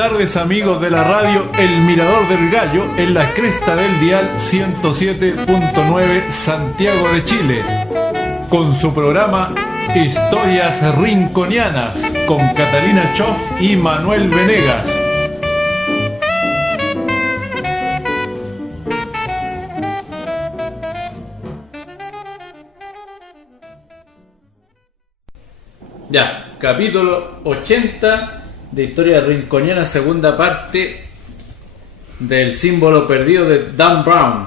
tardes, amigos de la radio El Mirador del Gallo, en la cresta del dial 107.9 Santiago de Chile, con su programa Historias Rinconianas, con Catalina Choff y Manuel Venegas. Ya, capítulo 80 de Historia Rinconiana, segunda parte del símbolo perdido de Dan Brown.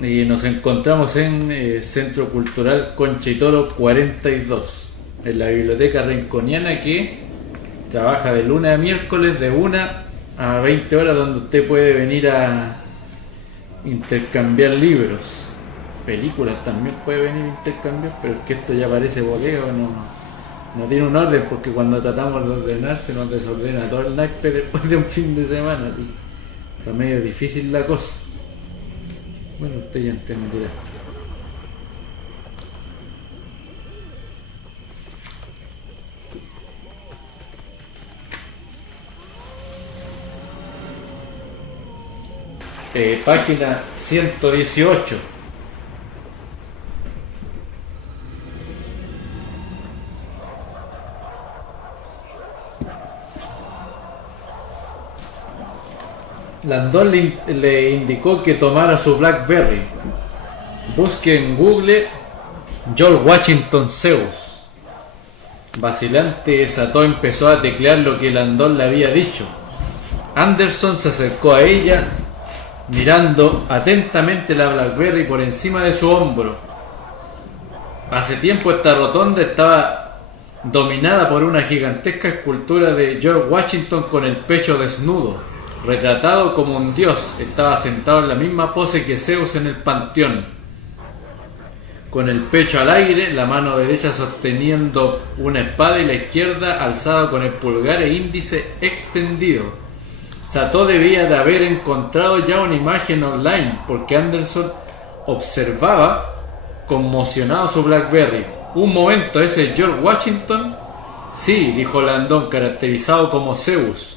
Y nos encontramos en Centro Cultural Concha y Toro 42, en la Biblioteca Rinconiana, que trabaja de lunes a miércoles de 1 a 20 horas, donde usted puede venir a intercambiar libros. Películas también puede venir a intercambiar, pero es que esto ya parece bodega, no tiene un orden, porque cuando tratamos de ordenar se nos desordena todo el naipe después de un fin de semana. Está medio difícil la cosa. Bueno, usted ya entenderá. Página 118. Landon le indicó que tomara su BlackBerry. Busque en Google George Washington Zeus. Vacilante, Sato empezó a teclear lo que Landon le había dicho. Anderson se acercó a ella, mirando atentamente la BlackBerry por encima de su hombro. Hace tiempo esta rotonda estaba dominada por una gigantesca escultura de George Washington con el pecho desnudo. Retratado como un dios, estaba sentado en la misma pose que Zeus en el panteón, con el pecho al aire, la mano derecha sosteniendo una espada y la izquierda alzada con el pulgar e índice extendido. Sato debía de haber encontrado ya una imagen online, porque Anderson observaba conmocionado su BlackBerry. Un momento, ¿ese es George Washington? Sí, dijo Landon, caracterizado como Zeus.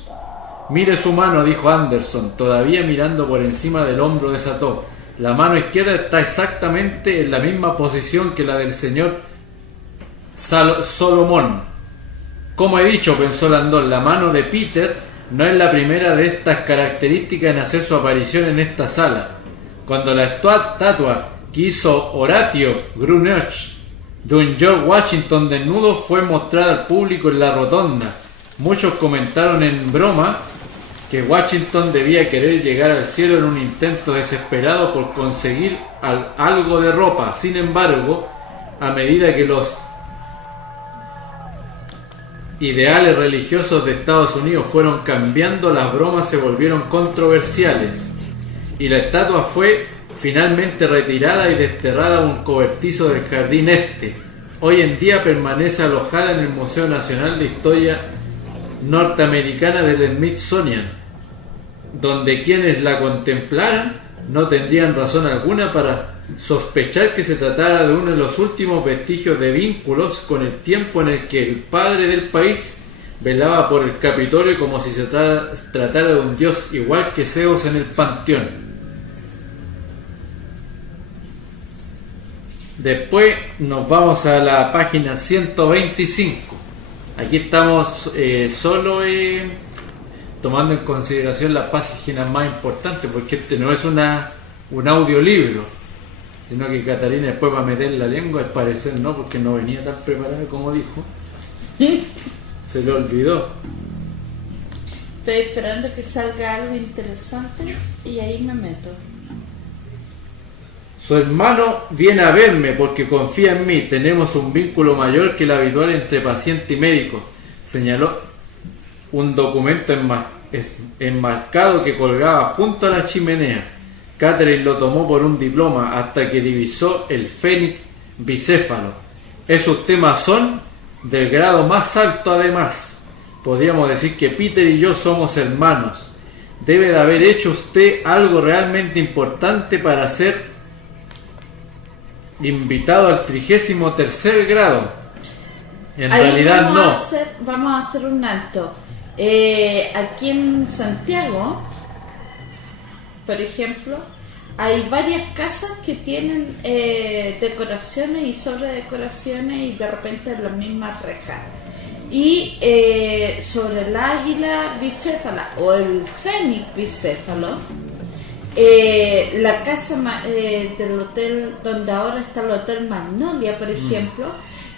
Mire su mano, dijo Anderson, todavía mirando por encima del hombro de Sato. La mano izquierda está exactamente en la misma posición que la del señor Solomon. Como he dicho, pensó Landon, la mano de Peter no es la primera de estas características en hacer su aparición en esta sala. Cuando la estatua que hizo Horatio Grunewald de un George Washington desnudo fue mostrada al público en la rotonda, muchos comentaron en broma que Washington debía querer llegar al cielo en un intento desesperado por conseguir algo de ropa. Sin embargo, a medida que los ideales religiosos de Estados Unidos fueron cambiando, las bromas se volvieron controversiales y la estatua fue finalmente retirada y desterrada a un cobertizo del jardín este. Hoy en día permanece alojada en el Museo Nacional de Historia Norteamericana del Smithsonian, donde quienes la contemplaran no tendrían razón alguna para sospechar que se tratara de uno de los últimos vestigios de vínculos con el tiempo en el que el padre del país velaba por el Capitolio como si se tratara de un dios igual que Zeus en el panteón. Después nos vamos a la página 125. Aquí estamos solo tomando en consideración las páginas más importantes, porque este no es un audiolibro, sino que Catalina después va a meter la lengua, al parecer no, porque no venía tan preparada como dijo. Se le olvidó. Estoy esperando que salga algo interesante y ahí me meto. Su hermano viene a verme porque confía en mí. Tenemos un vínculo mayor que el habitual entre paciente y médico, señaló un documento enmarcado que colgaba junto a la chimenea. Catherine lo tomó por un diploma hasta que divisó el fénix bicéfalo. Es usted masón del grado más alto además. Podríamos decir que Peter y yo somos hermanos. Debe de haber hecho usted algo realmente importante para ser invitado al 33er grado. En ahí realidad no. Vamos a hacer un alto. Aquí en Santiago, por ejemplo, hay varias casas que tienen decoraciones y sobredecoraciones y de repente las mismas rejas. Y sobre el águila bicéfala o el fénix bicéfalo, la casa del hotel donde ahora está el Hotel Magnolia, por ejemplo,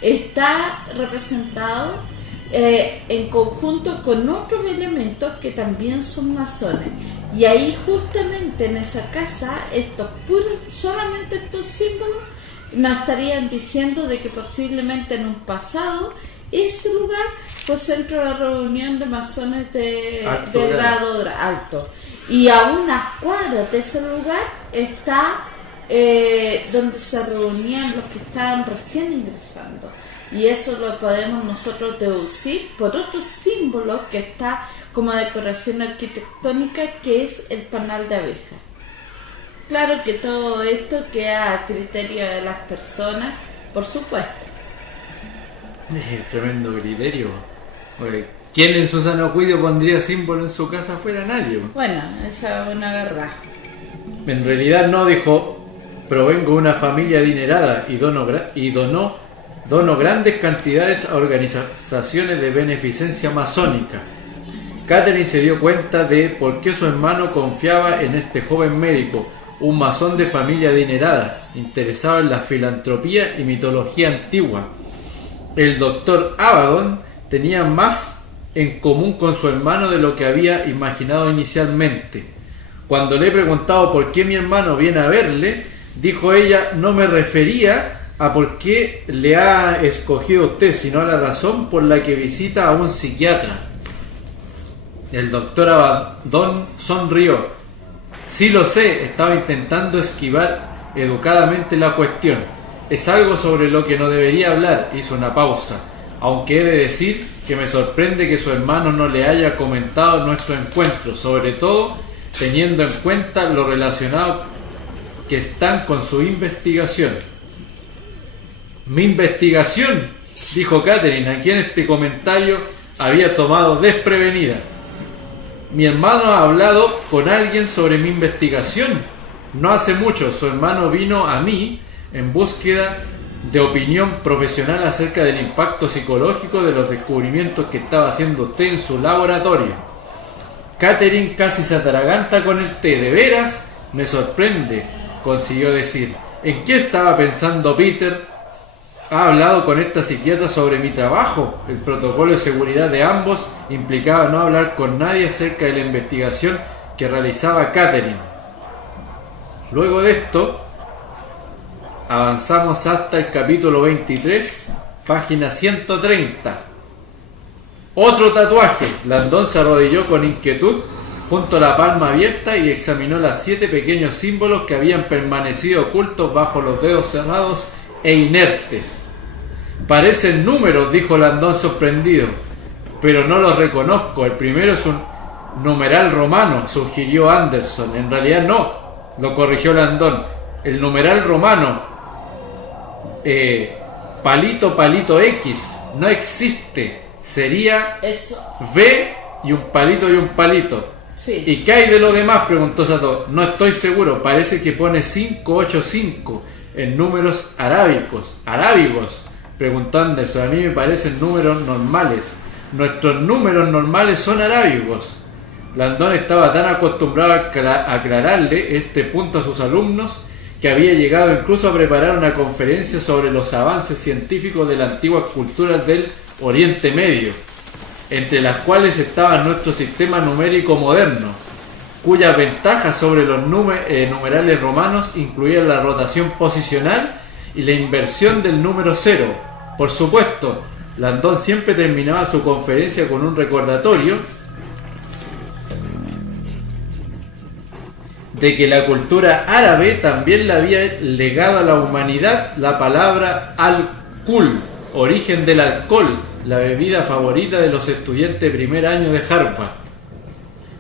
está representado en conjunto con otros elementos que también son masones. Y ahí justamente en esa casa, solamente estos símbolos nos estarían diciendo de que posiblemente en un pasado ese lugar fue centro de reunión de masones de grado alto. Y a unas cuadras de ese lugar está donde se reunían los que estaban recién ingresando. Y eso lo podemos nosotros deducir por otro símbolo que está como decoración arquitectónica, que es el panal de abeja. Claro que todo esto queda a criterio de las personas, por supuesto. Tremendo criterio. Oye, ¿quién en su sano juicio pondría símbolo en su casa? Fuera nadie. Bueno, esa es una verdad. En realidad no, dijo, provengo de una familia adinerada y donó grandes cantidades a organizaciones de beneficencia masónica. Catherine se dio cuenta de por qué su hermano confiaba en este joven médico, un masón de familia adinerada, interesado en la filantropía y mitología antigua. El doctor Abaddon tenía más en común con su hermano de lo que había imaginado inicialmente. Cuando le he preguntado por qué mi hermano viene a verle, dijo ella, no me refería a por qué le ha escogido usted, sino a la razón por la que visita a un psiquiatra. El doctor Abaddon sonrió. Sí lo sé, estaba intentando esquivar educadamente la cuestión. Es algo sobre lo que no debería hablar, hizo una pausa, aunque he de decir que me sorprende que su hermano no le haya comentado nuestro encuentro, sobre todo teniendo en cuenta lo relacionado que están con su investigación. Mi investigación, dijo Catherine, a quien este comentario había tomado desprevenida. Mi hermano ha hablado con alguien sobre mi investigación. No hace mucho su hermano vino a mí en búsqueda de opinión profesional acerca del impacto psicológico de los descubrimientos que estaba haciendo usted en su laboratorio. Catherine casi se atraganta con el té. ¿De veras? Me sorprende, consiguió decir. ¿En qué estaba pensando Peter? Ha hablado con esta psiquiatra sobre mi trabajo. El protocolo de seguridad de ambos implicaba no hablar con nadie acerca de la investigación que realizaba Catherine. Luego de esto, avanzamos hasta el capítulo 23, página 130. Otro tatuaje. Landon se arrodilló con inquietud junto a la palma abierta y examinó los 7 pequeños símbolos que habían permanecido ocultos bajo los dedos cerrados e inertes. Parecen números, dijo Landon sorprendido, pero no los reconozco. El primero es un numeral romano, sugirió Anderson. En realidad no, lo corrigió Landon. El numeral romano, palito X, no existe. Sería Eso. V y un palito. Sí. ¿Y qué hay de lo demás?, preguntó Sato. No estoy seguro, parece que pone 585 en números arábigos, preguntó Anderson. A mí me parecen números normales. Nuestros números normales son arábigos. Landon estaba tan acostumbrado a aclararle este punto a sus alumnos que había llegado incluso a preparar una conferencia sobre los avances científicos de la antigua cultura del Oriente Medio, entre las cuales estaba nuestro sistema numérico moderno, cuyas ventajas sobre los numerales romanos incluían la rotación posicional y la inversión del número 0. Por supuesto, Landon siempre terminaba su conferencia con un recordatorio de que la cultura árabe también le había legado a la humanidad la palabra al-Kul, origen del alcohol, la bebida favorita de los estudiantes de primer año de Harvard.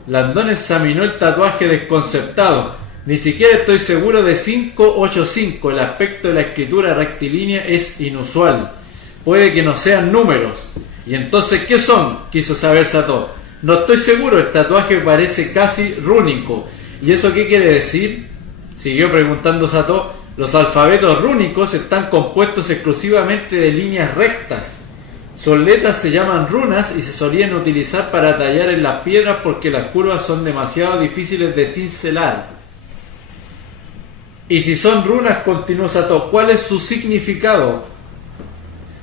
Landon examinó el tatuaje desconcertado. Ni siquiera estoy seguro de 585. El aspecto de la escritura rectilínea es inusual. Puede que no sean números. ¿Y entonces qué son?, quiso saber Sato. No estoy seguro, el tatuaje parece casi rúnico. ¿Y eso qué quiere decir? Siguió preguntando Sato. Los alfabetos rúnicos están compuestos exclusivamente de líneas rectas. Sus letras se llaman runas y se solían utilizar para tallar en las piedras porque las curvas son demasiado difíciles de cincelar. Y si son runas, continuó Sato, ¿cuál es su significado?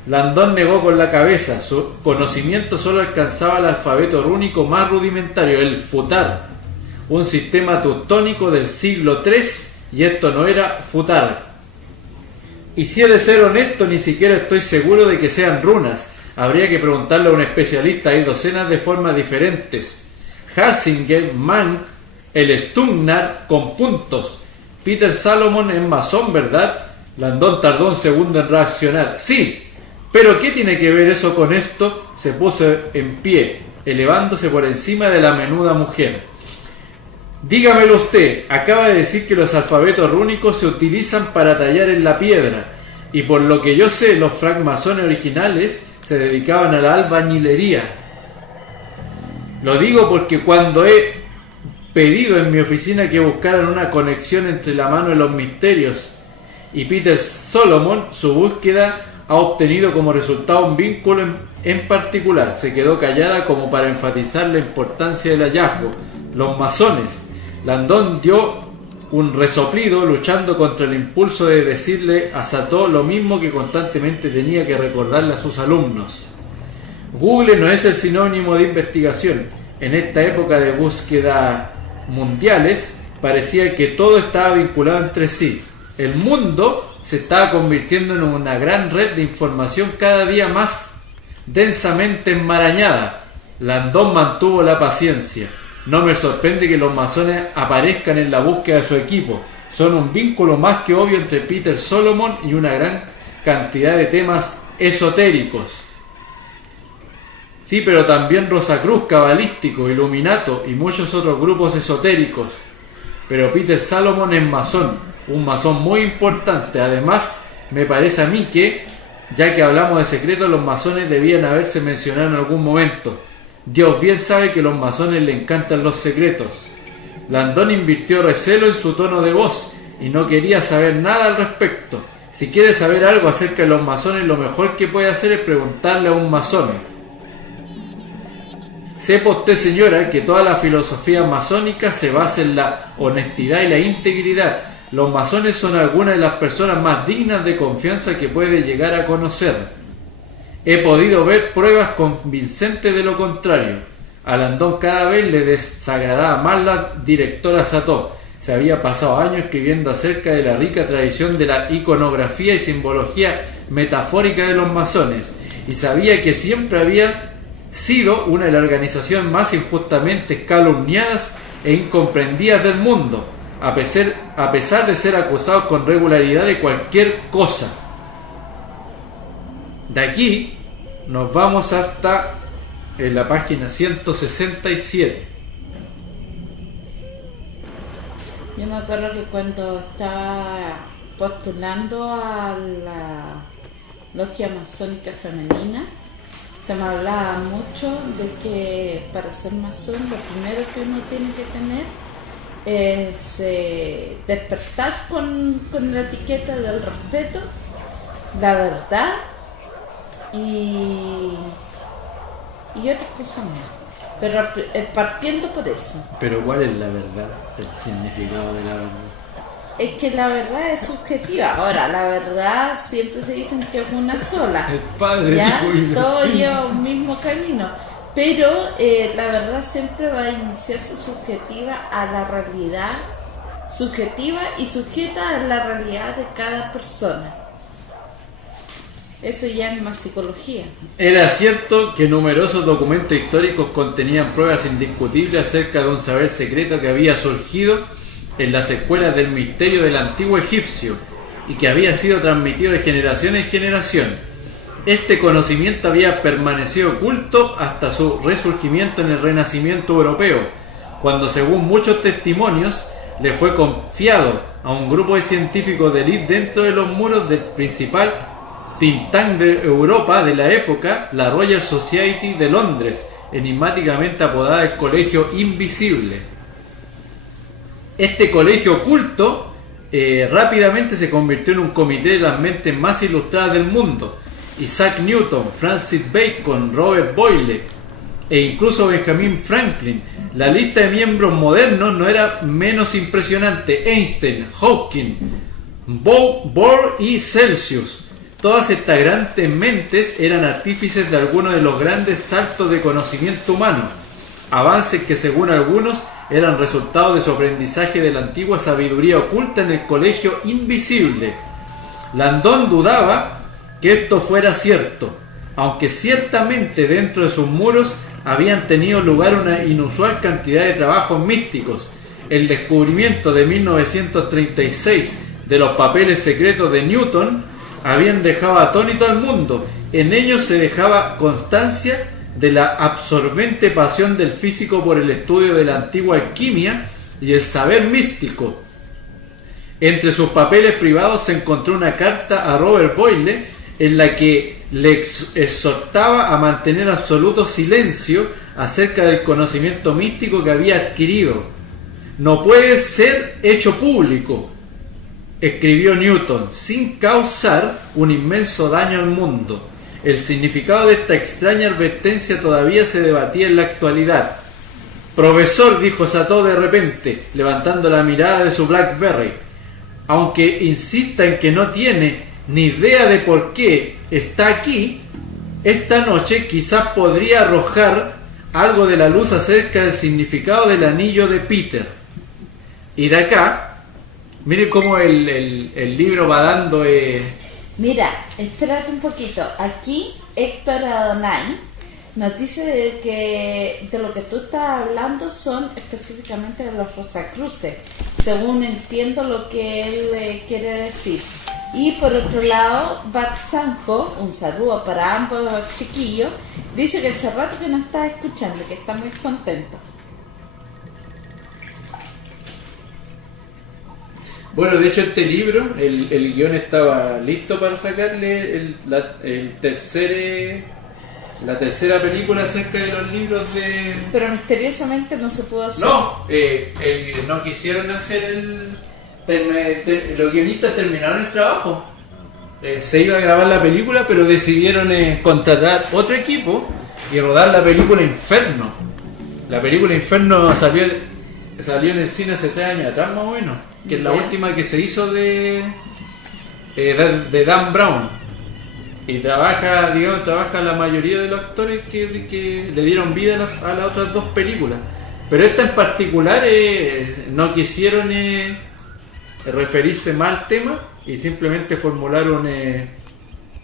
Landon negó con la cabeza. Su conocimiento solo alcanzaba el alfabeto rúnico más rudimentario, el futar, un sistema teutónico del siglo III, y esto no era futar. Y si he de ser honesto, ni siquiera estoy seguro de que sean runas. Habría que preguntarle a un especialista. Hay docenas de formas diferentes. Hasinger, Mank, el Stungnar con puntos. Peter Salomon es masón, ¿verdad? Landon tardó un segundo en reaccionar. Sí, pero ¿qué tiene que ver eso con esto? Se puso en pie, elevándose por encima de la menuda mujer. Dígamelo usted, acaba de decir que los alfabetos rúnicos se utilizan para tallar en la piedra, y por lo que yo sé, los francmasones originales se dedicaban a la albañilería. Lo digo porque cuando he pedido en mi oficina que buscaran una conexión entre la mano de los misterios y Peter Solomon, su búsqueda ha obtenido como resultado un vínculo en particular. Se quedó callada como para enfatizar la importancia del hallazgo. Los masones. Landon dio un resoplido luchando contra el impulso de decirle a Sato lo mismo que constantemente tenía que recordarle a sus alumnos. Google no es el sinónimo de investigación. En esta época de búsqueda mundiales parecía que todo estaba vinculado entre sí. El mundo se estaba convirtiendo en una gran red de información cada día más densamente enmarañada. Landon mantuvo la paciencia. No me sorprende que los masones aparezcan en la búsqueda de su equipo. Son un vínculo más que obvio entre Peter Solomon y una gran cantidad de temas esotéricos. Sí, pero también Rosacruz, Cabalístico, Illuminato y muchos otros grupos esotéricos. Pero Peter Salomon es masón, un masón muy importante. Además, me parece a mí que, ya que hablamos de secretos, los masones debían haberse mencionado en algún momento. Dios bien sabe que a los masones le encantan los secretos. Landon invirtió recelo en su tono de voz y no quería saber nada al respecto. Si quiere saber algo acerca de los masones, lo mejor que puede hacer es preguntarle a un masón. Sepa usted, señora, que toda la filosofía masónica se basa en la honestidad y la integridad. Los masones son algunas de las personas más dignas de confianza que puede llegar a conocer. He podido ver pruebas convincentes de lo contrario. A Landon cada vez le desagradaba más la directora Sato. Se había pasado años escribiendo acerca de la rica tradición de la iconografía y simbología metafórica de los masones, y sabía que siempre había sido una de las organizaciones más injustamente calumniadas e incomprendidas del mundo, a pesar de ser acusados con regularidad de cualquier cosa. De aquí nos vamos hasta en la página 167. Yo me acuerdo que cuando estaba postulando a la logia masónica femenina, se me hablaba mucho de que para ser masón lo primero que uno tiene que tener es despertar con la etiqueta del respeto, la verdad y otras cosas más, pero partiendo por eso. Pero ¿cuál es la verdad? El significado de la verdad. Es que la verdad es subjetiva. Ahora, la verdad siempre se dicen que es una sola. El padre ¿ya? dijo, Todo lleva un mismo camino. Pero la verdad siempre va a iniciarse subjetiva a la realidad, subjetiva y sujeta a la realidad de cada persona. Eso ya es más psicología. Era cierto que numerosos documentos históricos contenían pruebas indiscutibles acerca de un saber secreto que había surgido en las escuelas del misterio del antiguo egipcio y que había sido transmitido de generación en generación. Este conocimiento había permanecido oculto hasta su resurgimiento en el Renacimiento europeo, cuando, según muchos testimonios, le fue confiado a un grupo de científicos de élite dentro de los muros del principal think tank de Europa de la época, la Royal Society de Londres, enigmáticamente apodada el Colegio Invisible. Este colegio oculto rápidamente se convirtió en un comité de las mentes más ilustradas del mundo. Isaac Newton, Francis Bacon, Robert Boyle e incluso Benjamin Franklin. La lista de miembros modernos no era menos impresionante. Einstein, Hawking, Bohr y Celsius. Todas estas grandes mentes eran artífices de algunos de los grandes saltos de conocimiento humano, avances que según algunos eran resultado de su aprendizaje de la antigua sabiduría oculta en el Colegio Invisible. Landon dudaba que esto fuera cierto, aunque ciertamente dentro de sus muros habían tenido lugar una inusual cantidad de trabajos místicos. El descubrimiento de 1936 de los papeles secretos de Newton habían dejado atónito al mundo. En ellos se dejaba constancia de la absorbente pasión del físico por el estudio de la antigua alquimia y el saber místico. Entre sus papeles privados se encontró una carta a Robert Boyle en la que le exhortaba a mantener absoluto silencio acerca del conocimiento místico que había adquirido. No puede ser hecho público, escribió Newton, sin causar un inmenso daño al mundo. El significado de esta extraña advertencia todavía se debatía en la actualidad. Profesor, dijo Sato de repente, levantando la mirada de su BlackBerry, aunque insista en que no tiene ni idea de por qué está aquí, esta noche quizás podría arrojar algo de la luz acerca del significado del anillo de Peter. Y de acá, miren cómo el libro va dando... Mira, espérate un poquito. Aquí Héctor Adonai nos dice de lo que tú estás hablando son específicamente de los Rosacruces, según entiendo lo que él quiere decir. Y por otro lado, Bart Sanjo, un saludo para ambos chiquillos, dice que hace rato que nos está escuchando, que está muy contento. Bueno, de hecho este libro, el guión estaba listo para sacarle la tercera película acerca de los libros de... Pero misteriosamente no se pudo hacer. No, no quisieron hacer los guionistas terminaron el trabajo. Se iba a grabar la película, pero decidieron contratar otro equipo y rodar la película Inferno. La película Inferno salió en el cine hace 3 años atrás más o menos, que es la última que se hizo de Dan Brown. Y trabaja la mayoría de los actores que le dieron vida a las otras 2 películas. Pero esta en particular no quisieron referirse más al tema y simplemente formularon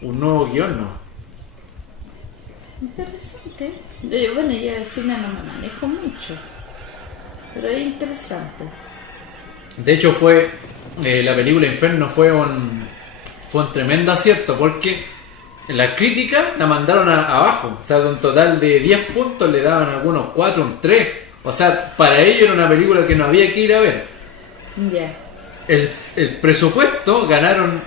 un nuevo guión, ¿no? Interesante. Yo de cine no me manejo mucho, pero es interesante. De hecho la película Inferno fue un tremendo acierto, porque las críticas la mandaron abajo. O sea, de un total de 10 puntos le daban algunos 4, un 3. O sea, para ellos era una película que no había que ir a ver. Ya. El presupuesto ganaron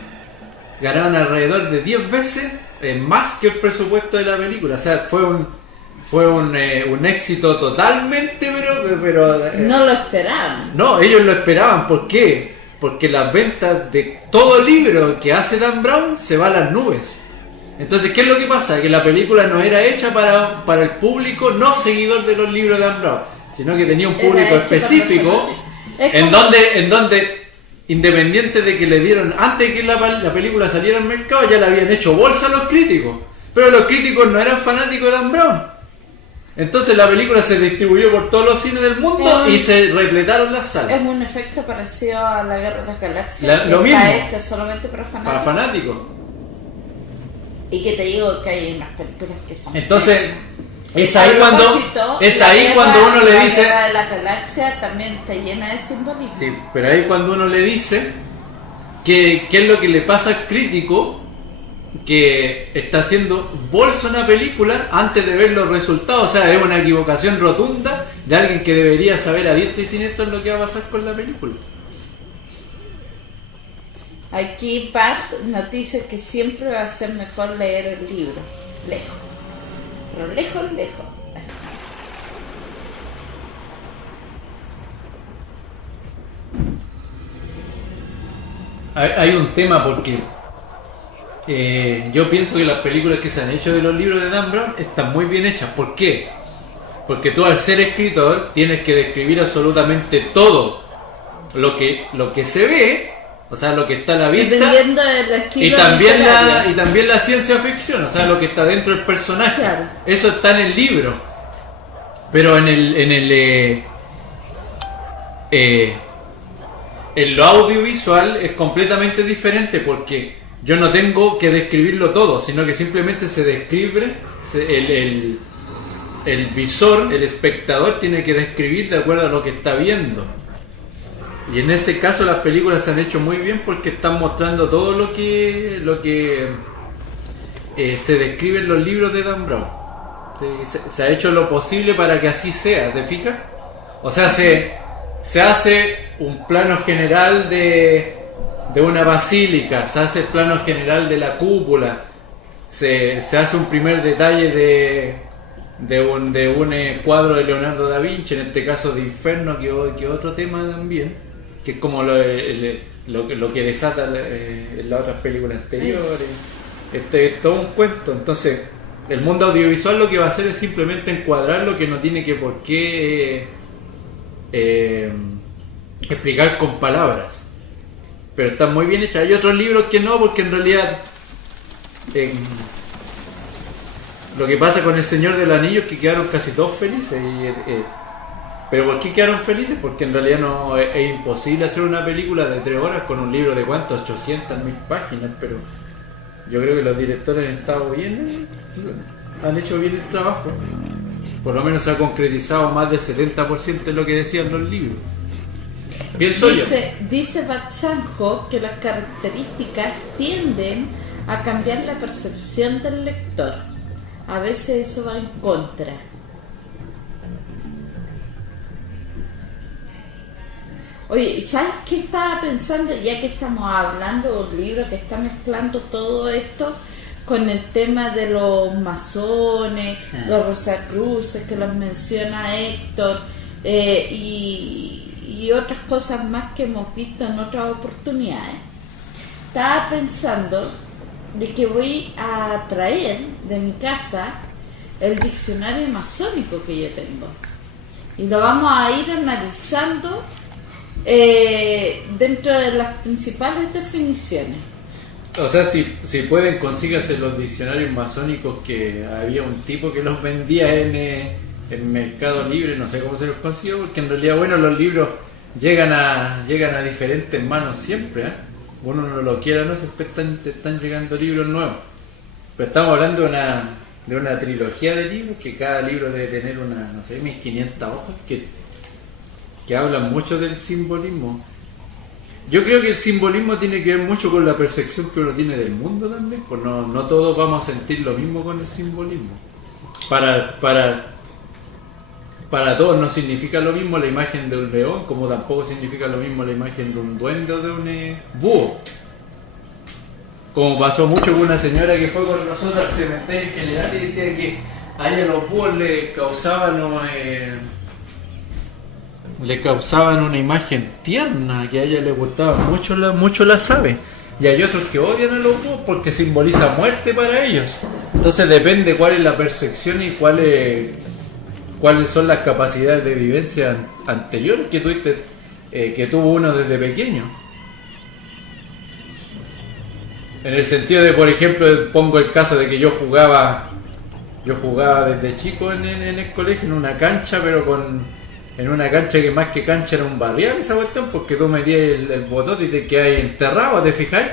alrededor de 10 veces más que el presupuesto de la película. O sea, fue un éxito totalmente, pero no lo esperaban. No, ellos lo esperaban. ¿Por qué? Porque las ventas de todo libro que hace Dan Brown se van a las nubes. Entonces, ¿qué es lo que pasa? Que la película no era hecha para el público no seguidor de los libros de Dan Brown, sino que tenía un público específico en donde independiente de que le dieron, antes de que la película saliera al mercado, ya le habían hecho bolsa a los críticos, pero los críticos no eran fanáticos de Dan Brown. Entonces la película se distribuyó por todos los cines del mundo y se repletaron las salas. Es un efecto parecido a La Guerra de las Galaxias, lo mismo, está hecho solamente para fanáticos. Para fanáticos. Y que te digo que hay unas películas que son... Entonces, es ahí cuando uno le dice... La Guerra de las Galaxias también está llena de simbolismo. Sí, pero ahí cuando uno le dice qué es lo que le pasa al crítico que está haciendo bolsa una película antes de ver los resultados. O sea, es una equivocación rotunda de alguien que debería saber a diestro y siniestro lo que va a pasar con la película. Aquí Pat nos dice que siempre va a ser mejor leer el libro lejos, pero lejos. hay un tema porque yo pienso que las películas que se han hecho de los libros de Dan Brown están muy bien hechas. ¿Por qué? Porque tú al ser escritor tienes que describir absolutamente todo lo que se ve, o sea, lo que está a la vista, dependiendo del estilo y también literario. y también la ciencia ficción, o sea, lo que está dentro del personaje. Claro. Eso está en el libro. Pero en lo audiovisual es completamente diferente porque yo no tengo que describirlo todo, sino que simplemente se describe el visor, el espectador tiene que describir de acuerdo a lo que está viendo. Y en ese caso las películas se han hecho muy bien porque están mostrando todo lo que se describe en los libros de Dan Brown. Se ha hecho lo posible para que así sea, ¿te fijas? O sea, se hace un plano general de una basílica, se hace el plano general de la cúpula, se hace un primer detalle de un cuadro de Leonardo da Vinci, en este caso de Inferno, que otro tema también, que es como lo que desata en las otras películas anteriores. Es todo un cuento. Entonces el mundo audiovisual lo que va a hacer es simplemente encuadrar lo que no tiene que por qué explicar con palabras, pero están muy bien hechas. Hay otros libros que no, porque en realidad lo que pasa con El Señor del Anillo es que quedaron casi todos felices pero ¿por qué quedaron felices? Porque en realidad no es imposible hacer una película de 3 horas con un libro de ¿cuántos? 800.000 páginas, pero yo creo que los directores han estado bien, han hecho bien el trabajo. Por lo menos se ha concretizado más del 70% de lo que decían los libros. Pienso yo. Dice Bachanjo que las características tienden a cambiar la percepción del lector. A veces eso va en contra. Oye, ¿sabes qué estaba pensando? Ya que estamos hablando de un libro que está mezclando todo esto con el tema de los masones, los rosacruces que los menciona Héctor, y otras cosas más que hemos visto en otras oportunidades. Estaba pensando de que voy a traer de mi casa el diccionario masónico que yo tengo y lo vamos a ir analizando dentro de las principales definiciones. O sea, si pueden, consíganse los diccionarios masónicos, que había un tipo que los vendía en Mercado Libre, no sé cómo se los consiguió, porque en realidad, bueno, los libros llegan a diferentes manos siempre, ¿eh? Uno no lo quiera, no, siempre están llegando libros nuevos. Pero estamos hablando de una trilogía de libros, que cada libro debe tener unas, no sé, 1500 hojas, que hablan mucho del simbolismo. Yo creo que el simbolismo tiene que ver mucho con la percepción que uno tiene del mundo también, pues no todos vamos a sentir lo mismo con el simbolismo. Para todos no significa lo mismo la imagen de un león, como tampoco significa lo mismo la imagen de un duende o de un búho. Como pasó mucho con una señora que fue con nosotros al cementerio general y decía que a ella los búhos le causaban una imagen tierna, que a ella le gustaban mucho las aves. Y hay otros que odian a los búhos porque simboliza muerte para ellos. Entonces depende cuál es la percepción y cuáles son las capacidades de vivencia anteriores que tuvo uno desde pequeño. En el sentido de, por ejemplo, pongo el caso de que yo jugaba desde chico en el colegio, en una cancha, pero en una cancha que más que cancha era un barrial, esa cuestión, porque tú metías el botote y te quedas enterrado, ¿te fijáis?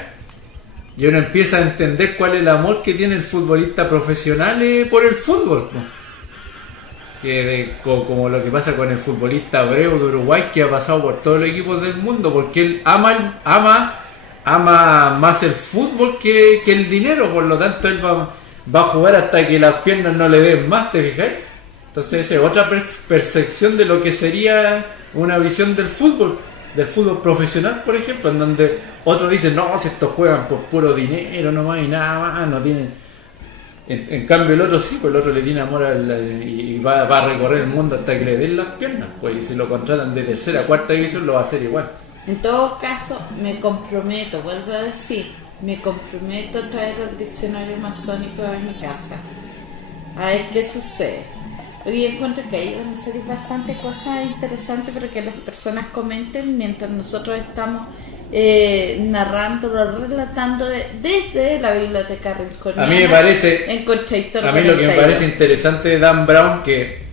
Y uno empieza a entender cuál es el amor que tiene el futbolista profesional por el fútbol, ¿no? Como lo que pasa con el futbolista Abreu de Uruguay, que ha pasado por todos los equipos del mundo, porque él ama más el fútbol que el dinero, por lo tanto él va a jugar hasta que las piernas no le den más, ¿te fijáis? Entonces esa es otra percepción de lo que sería una visión del fútbol profesional, por ejemplo, en donde otros dicen, no, si estos juegan por puro dinero nomás y nada más, no tienen. En cambio el otro sí, pues el otro le tiene amor y va a recorrer el mundo hasta que le den las piernas, pues, y si lo contratan de tercera, cuarta división lo va a hacer igual. En todo caso, me comprometo, vuelvo a decir, me comprometo a traer el diccionario masónico a mi casa. A ver qué sucede. Porque yo encuentro que ahí van a salir bastantes cosas interesantes para que las personas comenten mientras nosotros estamos narrándolo, relatándolo desde la biblioteca Rinconiana. A mí me parece, en Contradictor a mí lo que me 42. parece interesante de Dan Brown, que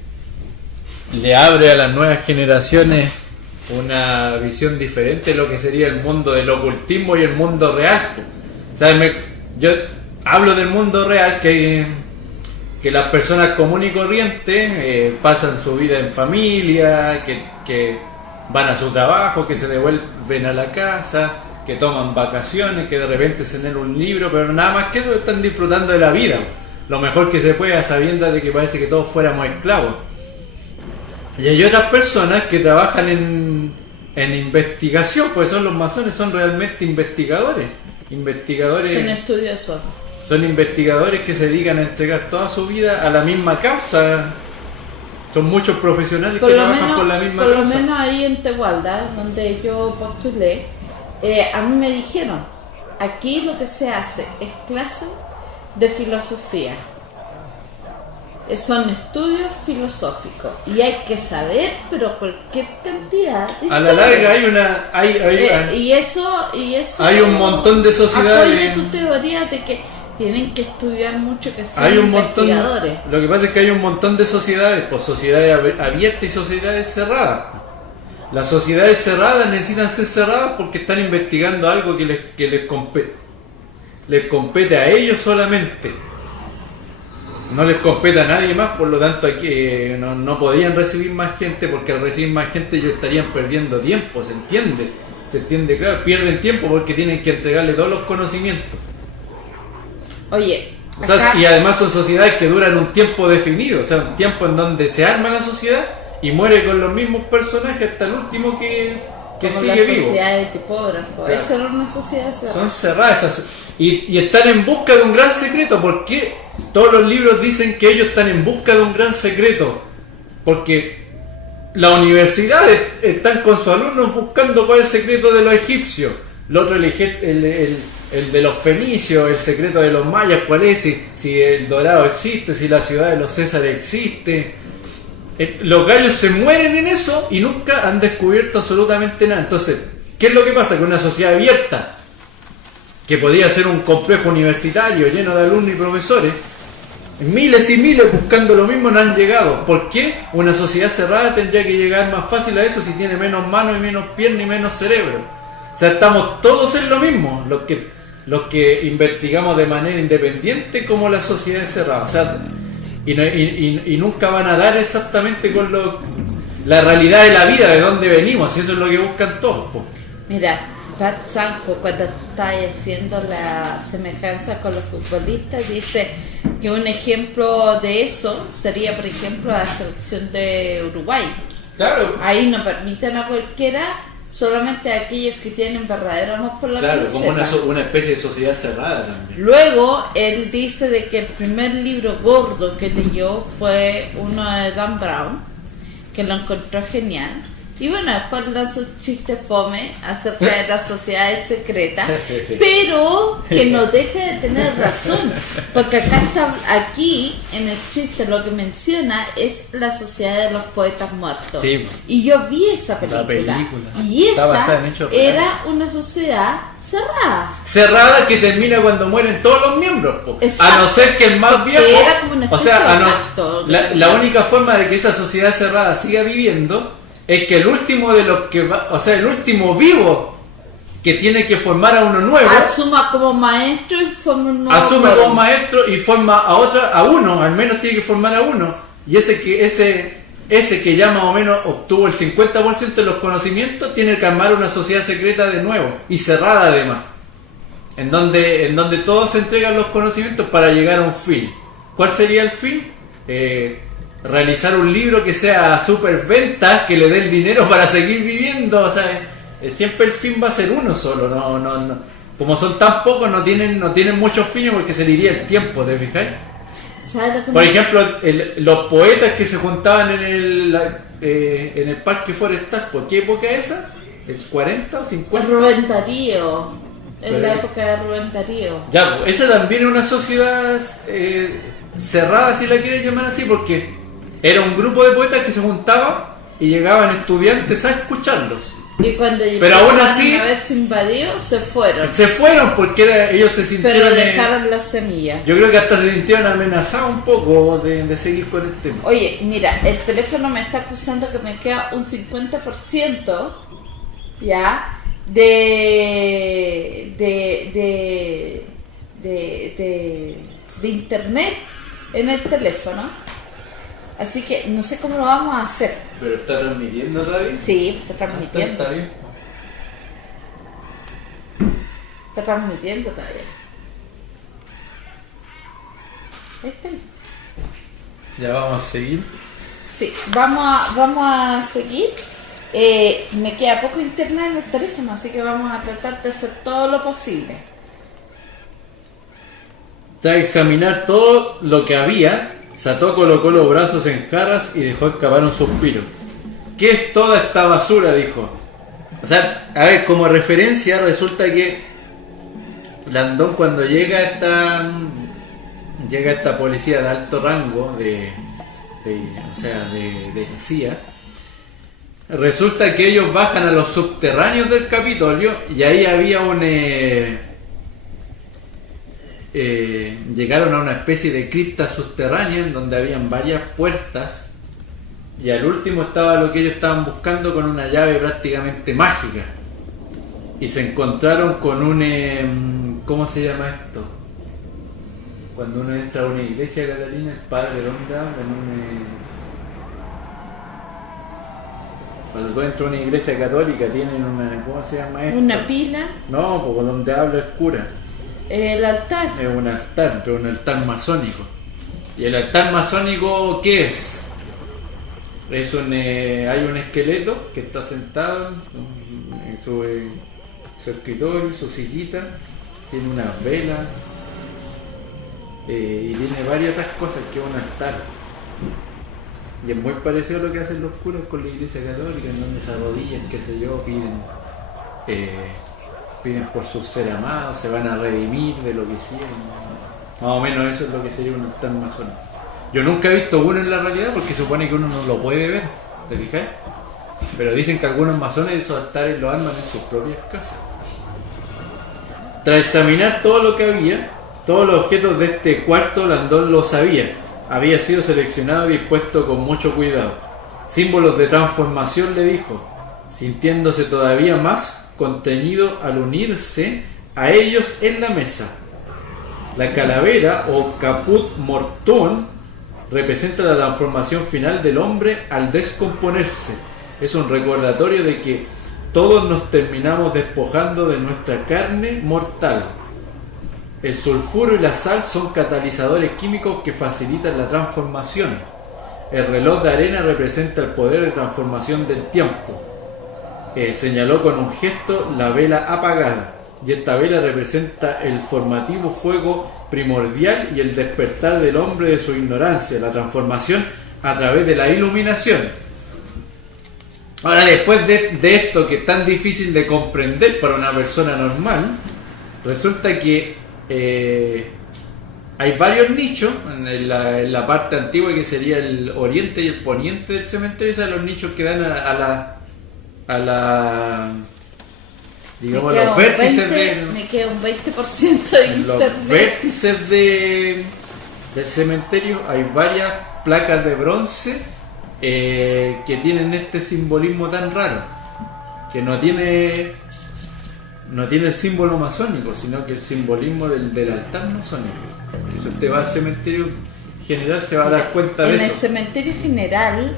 le abre a las nuevas generaciones una visión diferente de lo que sería el mundo del ocultismo y el mundo real. O sea, yo hablo del mundo real, que las personas comunes y corrientes pasan su vida en familia, que van a su trabajo, que se devuelven a la casa, que toman vacaciones, que de repente se leen un libro, pero nada más que eso, están disfrutando de la vida lo mejor que se puede, a sabiendas de que parece que todos fuéramos esclavos. Y hay otras personas que trabajan en investigación, pues son los masones, son realmente investigadores. Son estudiosos. Son investigadores que se dedican a entregar toda su vida a la misma causa. Son muchos profesionales que trabajan por la misma causa. Por lo menos ahí en Tegualda, donde yo postulé, a mí me dijeron, aquí lo que se hace es clase de filosofía. Son estudios filosóficos y hay que saber, pero cualquier cantidad de a la larga y eso hay un montón de sociedades. Apoya tu teoría de que tienen que estudiar mucho, que son hay un montón, investigadores. lo que pasa es que hay un montón de sociedades, pues sociedades abiertas y sociedades cerradas. Las sociedades cerradas necesitan ser cerradas porque están investigando algo que les compete a ellos solamente. No les compete a nadie más, por lo tanto no podían recibir más gente, porque al recibir más gente ellos estarían perdiendo tiempo, ¿se entiende? Se entiende, claro, pierden tiempo porque tienen que entregarle todos los conocimientos. Oye, o sea, y además son sociedades que duran un tiempo definido, o sea, un tiempo en donde se arma la sociedad y muere con los mismos personajes hasta el último que sigue vivo. La sociedad de tipógrafos, claro. Esa era una sociedad cerrada. Son cerradas y están en busca de un gran secreto. ¿Por qué todos los libros dicen que ellos están en busca de un gran secreto? Porque las universidades están con sus alumnos buscando cuál es el secreto de los egipcios, el otro el de los fenicios, el secreto de los mayas, cuál es, si el dorado existe, si la ciudad de los Césares existe. Los gallos se mueren en eso y nunca han descubierto absolutamente nada. Entonces, ¿qué es lo que pasa con una sociedad abierta? Que podría ser un complejo universitario lleno de alumnos y profesores, miles y miles buscando lo mismo no han llegado. ¿Por qué? Una sociedad cerrada tendría que llegar más fácil a eso si tiene menos manos y menos piernas y menos cerebro. O sea, estamos todos en lo mismo, los que investigamos de manera independiente como las sociedades cerradas. O sea, y nunca van a dar exactamente con la realidad de la vida, de dónde venimos, y eso es lo que buscan todos. Po. Mira, Pat Sanjo, cuando está haciendo la semejanza con los futbolistas, dice que un ejemplo de eso sería, por ejemplo, la selección de Uruguay. Claro. Ahí no permiten a cualquiera, solamente a aquellos que tienen verdadero amor por la camiseta. Claro, como una especie de sociedad cerrada también. Luego, él dice de que el primer libro gordo que leyó fue uno de Dan Brown, que lo encontró genial. Y bueno, después lanzó un chiste fome acerca de las sociedades secretas, pero que no deja de tener razón, porque aquí en el chiste lo que menciona es la sociedad de los poetas muertos. Sí. Y yo vi esa película. Y esa era una sociedad cerrada que termina cuando mueren todos los miembros, a no ser que el más viejo, era como una especie de la única forma de que esa sociedad cerrada siga viviendo es que el último de los que va, o sea, el último vivo que tiene que formar a uno nuevo, asuma como maestro y forma un nuevo. Asume como maestro y forma a uno, al menos tiene que formar a uno. Y ese que ya más o menos obtuvo el 50% de los conocimientos, tiene que armar una sociedad secreta de nuevo y cerrada además, en donde todos se entregan los conocimientos para llegar a un fin. ¿Cuál sería el fin? Realizar un libro que sea superventa, que le dé el dinero para seguir viviendo. O sea, siempre el fin va a ser uno solo. No. Como son tan pocos, no tienen muchos fines porque se le iría el tiempo, ¿te fijáis? Por ejemplo, los poetas que se juntaban en el parque forestal, ¿por qué época es esa? ¿El 40 o El 50? Rubén Darío. En la Pero- época de Rubén Darío. Ya, pues, esa también es una sociedad cerrada, si la quieres llamar así, porque era un grupo de poetas que se juntaban y llegaban estudiantes a escucharlos. Y cuando Pero aún empezaron así- a verse invadidos, se fueron. Se fueron porque ellos se sintieron... Pero dejaron la semilla. yo creo que hasta se sintieron amenazados un poco de seguir con el tema. Oye, mira, el teléfono me está acusando que me queda un 50%, ¿ya? De internet en el teléfono. Así que no sé cómo lo vamos a hacer. ¿Pero está transmitiendo todavía? Sí, está transmitiendo. Está bien. Está transmitiendo todavía. Ahí está. Ya vamos a seguir. Sí, vamos a seguir. Me queda poco internet en el teléfono, así que vamos a tratar de hacer todo lo posible. Tras examinar todo lo que había, Sato colocó los brazos en jarras y dejó escapar un suspiro. ¿Qué es toda esta basura?, dijo. O sea, a ver, como referencia, resulta que Landon, cuando llega esta policía de alto rango de la CIA, resulta que ellos bajan a los subterráneos del Capitolio y ahí había llegaron a una especie de cripta subterránea en donde habían varias puertas y al último estaba lo que ellos estaban buscando con una llave prácticamente mágica y se encontraron con ¿cómo se llama esto? Cuando uno entra a una iglesia, Catalina, el padre, ¿dónde habla? Cuando tú entras a una iglesia católica tienen ¿cómo se llama esto? Una pila, No, pues donde habla el cura. el altar. Es un altar, pero un altar masónico. ¿Y el altar masónico qué es? Hay un esqueleto que está sentado en su escritorio, su sillita, tiene unas velas y tiene varias otras cosas que es un altar. Y es muy parecido a lo que hacen los curas con la iglesia católica, en donde se arrodillan, qué sé yo, piden por sus seres amados, se van a redimir de lo que hicieron. Más o menos eso es lo que sería un altar masónico. Yo nunca he visto uno en la realidad porque supone que uno no lo puede ver, ¿te fijas? Pero dicen que algunos masones esos altares los arman en sus propias casas. Tras examinar todo lo que había, todos los objetos de este cuarto, Landon lo sabía. Había sido seleccionado y dispuesto con mucho cuidado. Símbolos de transformación, le dijo, sintiéndose todavía más contenido al unirse a ellos en la mesa. La calavera o caput mortuum representa la transformación final del hombre al descomponerse. Es un recordatorio de que todos nos terminamos despojando de nuestra carne mortal. El sulfuro y la sal son catalizadores químicos que facilitan la transformación. El reloj de arena representa el poder de transformación del tiempo. Señaló con un gesto la vela apagada, y esta vela representa el formativo fuego primordial y el despertar del hombre de su ignorancia, la transformación a través de la iluminación. Ahora, después de esto que es tan difícil de comprender para una persona normal, resulta que hay varios nichos en la parte antigua, que sería el oriente y el poniente del cementerio. O sea, los nichos que dan digamos, los vértices Me queda un 20% de los internet. vértices del cementerio. Hay varias placas de bronce que tienen este simbolismo tan raro, que no tiene el símbolo masónico, sino que el simbolismo del altar masónico. Que si usted va al cementerio general se va a dar cuenta de En el eso. cementerio general,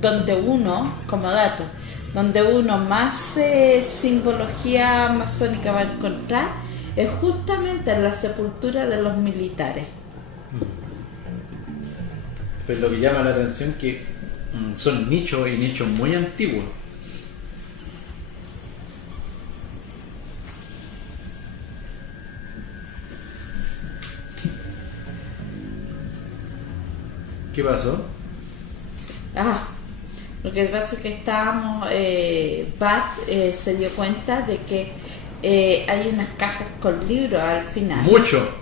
donde uno, como dato, donde uno más simbología masónica va a encontrar es justamente en la sepultura de los militares. Pero lo que llama la atención es que son nichos y nichos muy antiguos. ¿Qué pasó? Lo que pasa es que estábamos, Bat se dio cuenta de que hay unas cajas con libros al final.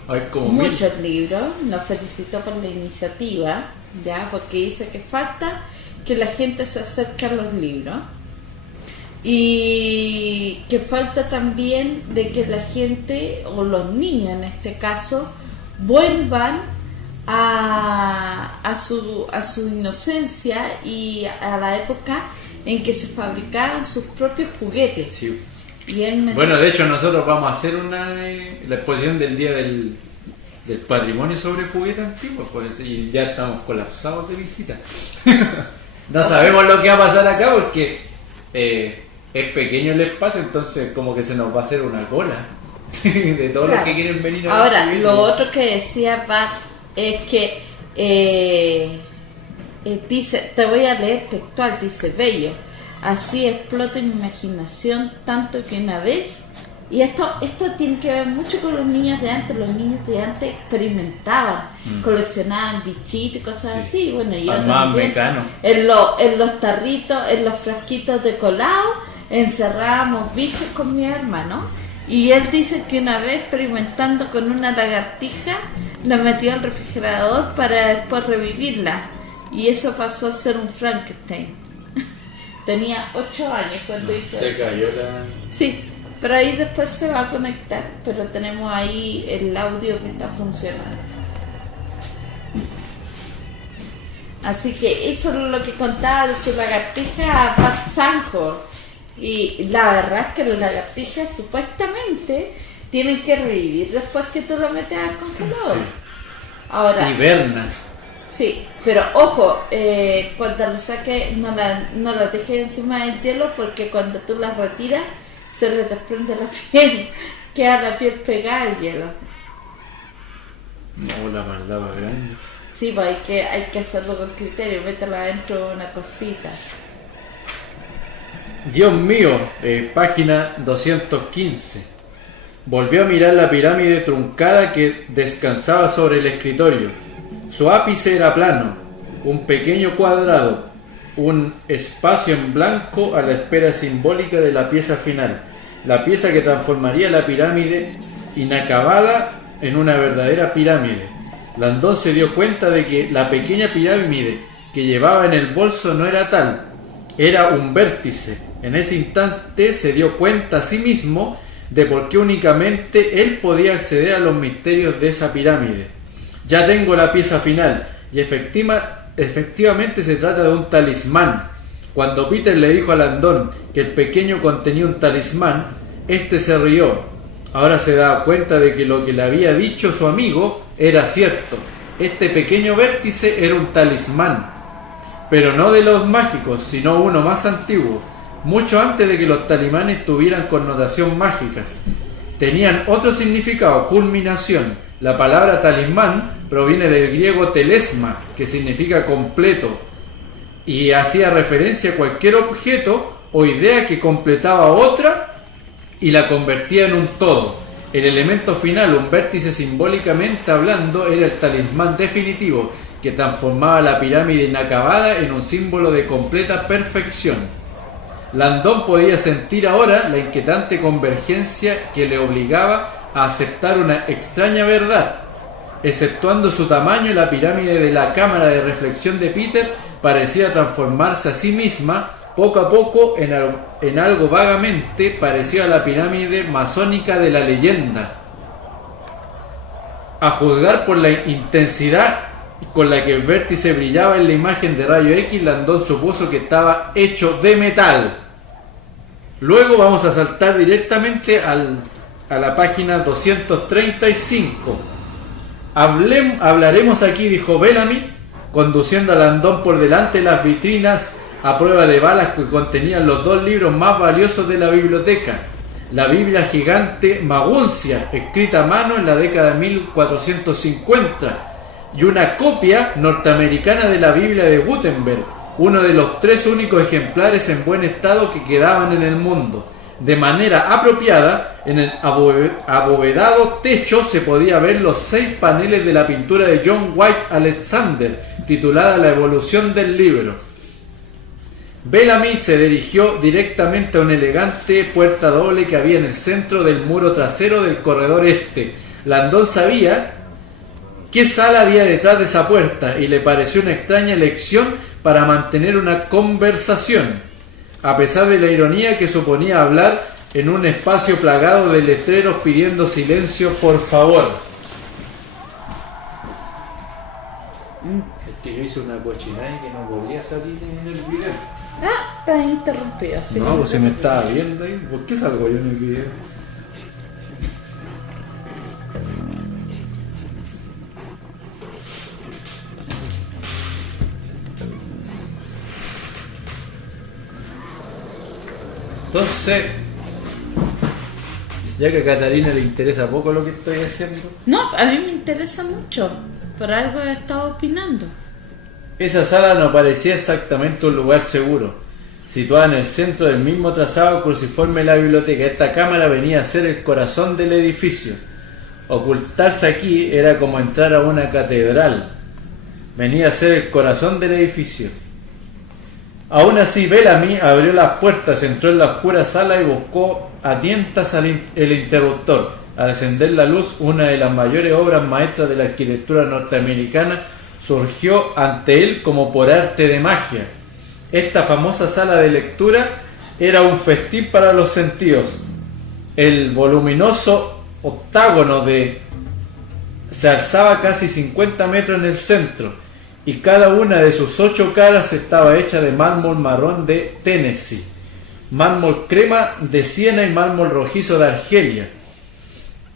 Hay como 1000. Muchos libros. Nos felicitó por la iniciativa, ya, porque dice que falta que la gente se acerque a los libros. Y que falta también de que la gente, o los niños en este caso, vuelvan a su inocencia y a la época en que se fabricaban sus propios juguetes. Sí. Y él Bueno, de hecho nosotros vamos a hacer la exposición del día del patrimonio sobre juguetes antiguos, pues, y ya estamos colapsados de visitas. No sabemos lo que va a pasar acá porque es pequeño el espacio, entonces como que se nos va a hacer una cola de todos los que quieren venir a Ahora, ver lo otro que decía Bart es que dice, te voy a leer textual, dice: bello, así explota mi imaginación tanto que una vez, y esto tiene que ver mucho con los niños de antes. Los niños de antes experimentaban, coleccionaban bichitos y cosas así. Bueno, yo también en los tarritos, en los frasquitos de colado encerrábamos bichos con mi hermano, y él dice que una vez experimentando con una lagartija la metió al refrigerador para después revivirla, y eso pasó a ser un Frankenstein. Tenía 8 años cuando hizo se eso. cayó la... Sí, pero ahí después se va a conectar, pero tenemos ahí el audio que está funcionando. Así que eso es lo que contaba de su lagartija Bart Sanjo. Y la verdad es que las lagartijas supuestamente tienen que revivir después que tú lo metes al congelador. Sí. Ahora, Hibernan. sí, pero ojo, cuando lo saques no la dejes encima del hielo, porque cuando tú la retiras se le desprende la piel, queda la piel pegada al hielo. No, la maldad más grande. Sí, pues hay que hacerlo con criterio, métela dentro de una cosita. Dios mío, página 215. Volvió a mirar la pirámide truncada que descansaba sobre el escritorio. Su ápice era plano, un pequeño cuadrado, un espacio en blanco a la espera simbólica de la pieza final, la pieza que transformaría la pirámide inacabada en una verdadera pirámide. Landon se dio cuenta de que la pequeña pirámide que llevaba en el bolso no era tal, era un vértice. En ese instante se dio cuenta a sí mismo de por qué únicamente él podía acceder a los misterios de esa pirámide. Ya tengo la pieza final, y efectivamente se trata de un talismán. Cuando Peter le dijo a Landon que el pequeño contenía un talismán, este se rió. Ahora se daba cuenta de que lo que le había dicho su amigo era cierto. Este pequeño vértice era un talismán, pero no de los mágicos, sino uno más antiguo, mucho antes de que los talismanes tuvieran connotación mágicas. Tenían otro significado: culminación. La palabra talismán proviene del griego telesma, que significa completo, y hacía referencia a cualquier objeto o idea que completaba otra y la convertía en un todo. El elemento final, un vértice simbólicamente hablando, era el talismán definitivo, que transformaba la pirámide inacabada en un símbolo de completa perfección. Landon podía sentir ahora la inquietante convergencia que le obligaba a aceptar una extraña verdad. Exceptuando su tamaño, la pirámide de la cámara de reflexión de Peter parecía transformarse a sí misma poco a poco en algo vagamente parecido a la pirámide masónica de la leyenda. A juzgar por la intensidad con la que el vértice brillaba en la imagen de rayo X, Landon supuso que estaba hecho de metal. Luego vamos a saltar directamente a la página 235. Hablaremos aquí, dijo Bellamy, conduciendo a Landon por delante de las vitrinas a prueba de balas que contenían los 2 libros más valiosos de la biblioteca: la Biblia gigante Maguncia, escrita a mano en la década de 1450, y una copia norteamericana de la Biblia de Gutenberg, uno de los 3 únicos ejemplares en buen estado que quedaban en el mundo. De manera apropiada, en el abovedado techo se podía ver los 6 paneles de la pintura de John White Alexander, titulada La evolución del libro. Bellamy se dirigió directamente a una elegante puerta doble que había en el centro del muro trasero del corredor este. Landon sabía qué sala había detrás de esa puerta y le pareció una extraña elección para mantener una conversación, a pesar de la ironía que suponía hablar en un espacio plagado de letreros pidiendo silencio, por favor. Es que yo hice una cochinada que no podría salir en el video. Ah, está interrumpido. Sí, no, pues si me estaba viendo ahí, ¿por qué salgo yo en el video? Entonces, ya que a Catalina le interesa poco lo que estoy haciendo, no, a mí me interesa mucho. Por algo he estado opinando. esa sala no parecía exactamente un lugar seguro. Situada en el centro del mismo trazado cruciforme de la biblioteca, esta cámara venía a ser el corazón del edificio. Ocultarse aquí era como entrar a una catedral. Venía a ser el corazón del edificio. Aún así, Bellamy abrió las puertas, entró en la oscura sala y buscó a tientas el interruptor. Al encender la luz, una de las mayores obras maestras de la arquitectura norteamericana surgió ante él como por arte de magia. Esta famosa sala de lectura era un festín para los sentidos. El voluminoso octágono se alzaba casi 50 metros en el centro, y cada una de sus 8 caras estaba hecha de mármol marrón de Tennessee, mármol crema de Siena y mármol rojizo de Argelia.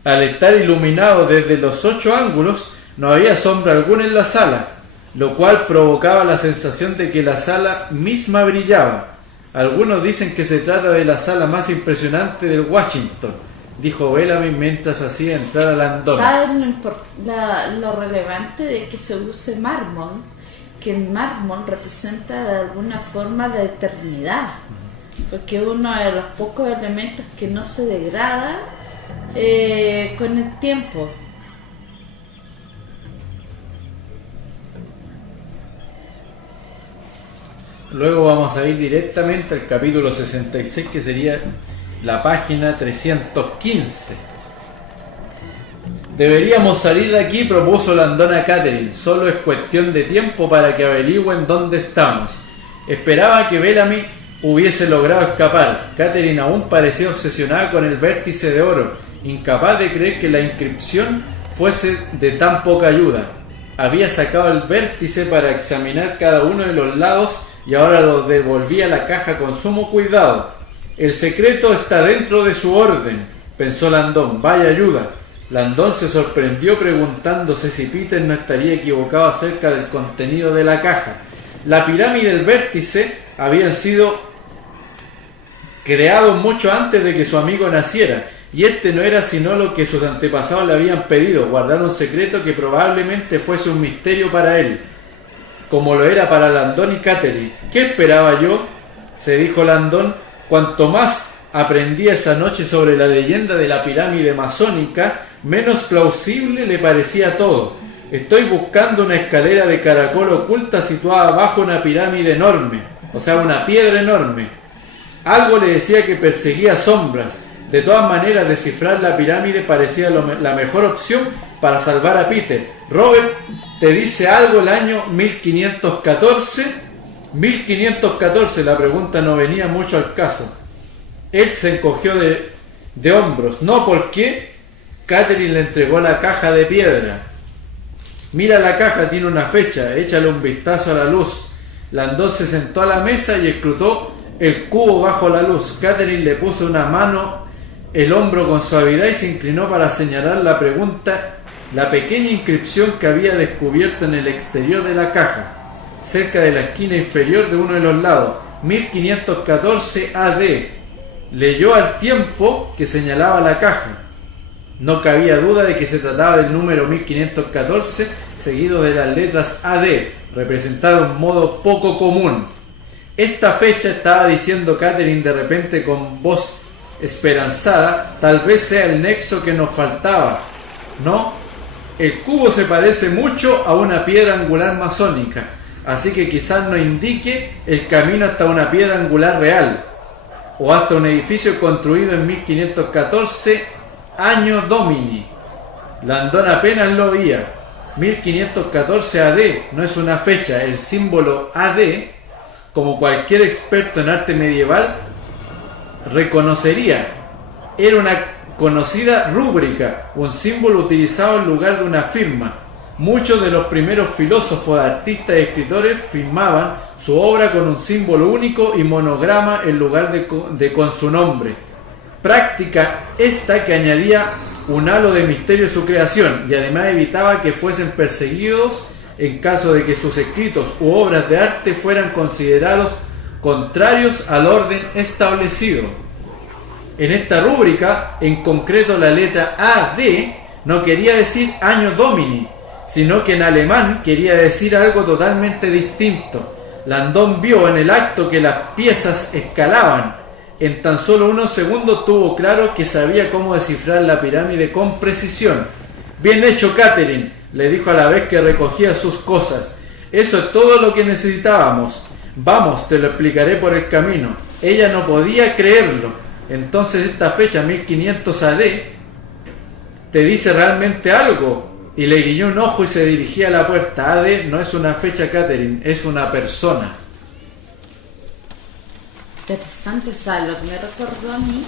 Al estar iluminado desde los 8 ángulos, no había sombra alguna en la sala, lo cual provocaba la sensación de que la sala misma brillaba. Algunos dicen que se trata de la sala más impresionante del Washington, dijo Bellamy mientras hacía entrar a Landon. ¿Saben lo relevante de que se use mármol? Que el mármol representa de alguna forma la eternidad, porque es uno de los pocos elementos que no se degrada con el tiempo. Luego vamos a ir directamente al capítulo 66, que sería la página 315. Deberíamos salir de aquí, propuso Landon a Catherine. Solo es cuestión de tiempo para que averigüen dónde estamos. Esperaba que Bellamy hubiese logrado escapar. Catherine aún parecía obsesionada con el vértice de oro, incapaz de creer que la inscripción fuese de tan poca ayuda. Había sacado el vértice para examinar cada uno de los lados y ahora lo devolvía a la caja con sumo cuidado. El secreto está dentro de su orden, pensó Landon. Vaya ayuda. Landon se sorprendió preguntándose si Peter no estaría equivocado acerca del contenido de la caja. La pirámide del vértice había sido creado mucho antes de que su amigo naciera, y este no era sino lo que sus antepasados le habían pedido, guardar un secreto que probablemente fuese un misterio para él, como lo era para Landon y Catherine. ¿Qué esperaba yo?, se dijo Landon. Cuanto más aprendía esa noche sobre la leyenda de la pirámide masónica, menos plausible le parecía todo. Estoy buscando una escalera de caracol oculta situada bajo una pirámide enorme, o sea, una piedra enorme. Algo le decía que perseguía sombras. De todas maneras, descifrar la pirámide parecía la mejor opción para salvar a Peter. Robert, ¿te dice algo el año 1514? 1514, la pregunta no venía mucho al caso. Él se encogió de hombros. No, ¿por qué? Catherine le entregó la caja de piedra. Mira la caja, tiene una fecha, échale un vistazo a la luz. Landon se sentó a la mesa y escrutó el cubo bajo la luz. Catherine le puso una mano el hombro con suavidad y se inclinó para señalar la pequeña inscripción que había descubierto en el exterior de la caja, cerca de la esquina inferior de uno de los lados. 1514 AD. Leyó al tiempo que señalaba la caja. No cabía duda de que se trataba del número 1514, seguido de las letras AD, representado de un modo poco común. Esta fecha, estaba diciendo Catherine de repente con voz esperanzada, tal vez sea el nexo que nos faltaba. ¿No? El cubo se parece mucho a una piedra angular masónica. así que quizás nos indique el camino hasta una piedra angular real, o hasta un edificio construido en 1514 año Domini. Landon apenas lo oía. 1514 AD no es una fecha. El símbolo AD, como cualquier experto en arte medieval reconocería, era una conocida rúbrica, un símbolo utilizado en lugar de una firma. Muchos de los primeros filósofos, artistas y escritores firmaban su obra con un símbolo único y monograma en lugar de con su nombre. Práctica esta que añadía un halo de misterio a su creación y además evitaba que fuesen perseguidos en caso de que sus escritos u obras de arte fueran considerados contrarios al orden establecido. En esta rúbrica, en concreto la letra AD no quería decir año Domini, sino que en alemán quería decir algo totalmente distinto. Landon vio en el acto que las piezas escalaban. En tan solo unos segundos tuvo claro que sabía cómo descifrar la pirámide con precisión. Bien hecho, Catherine, le dijo a la vez que recogía sus cosas. Eso es todo lo que necesitábamos. Vamos, te lo explicaré por el camino. Ella no podía creerlo. Entonces esta fecha, 1500 AD, ¿te dice realmente algo? Y le guiñó un ojo y se dirigía a la puerta. AD no es una fecha, Catherine, es una persona. Interesante, ¿sabes? Lo que me recordó a mí,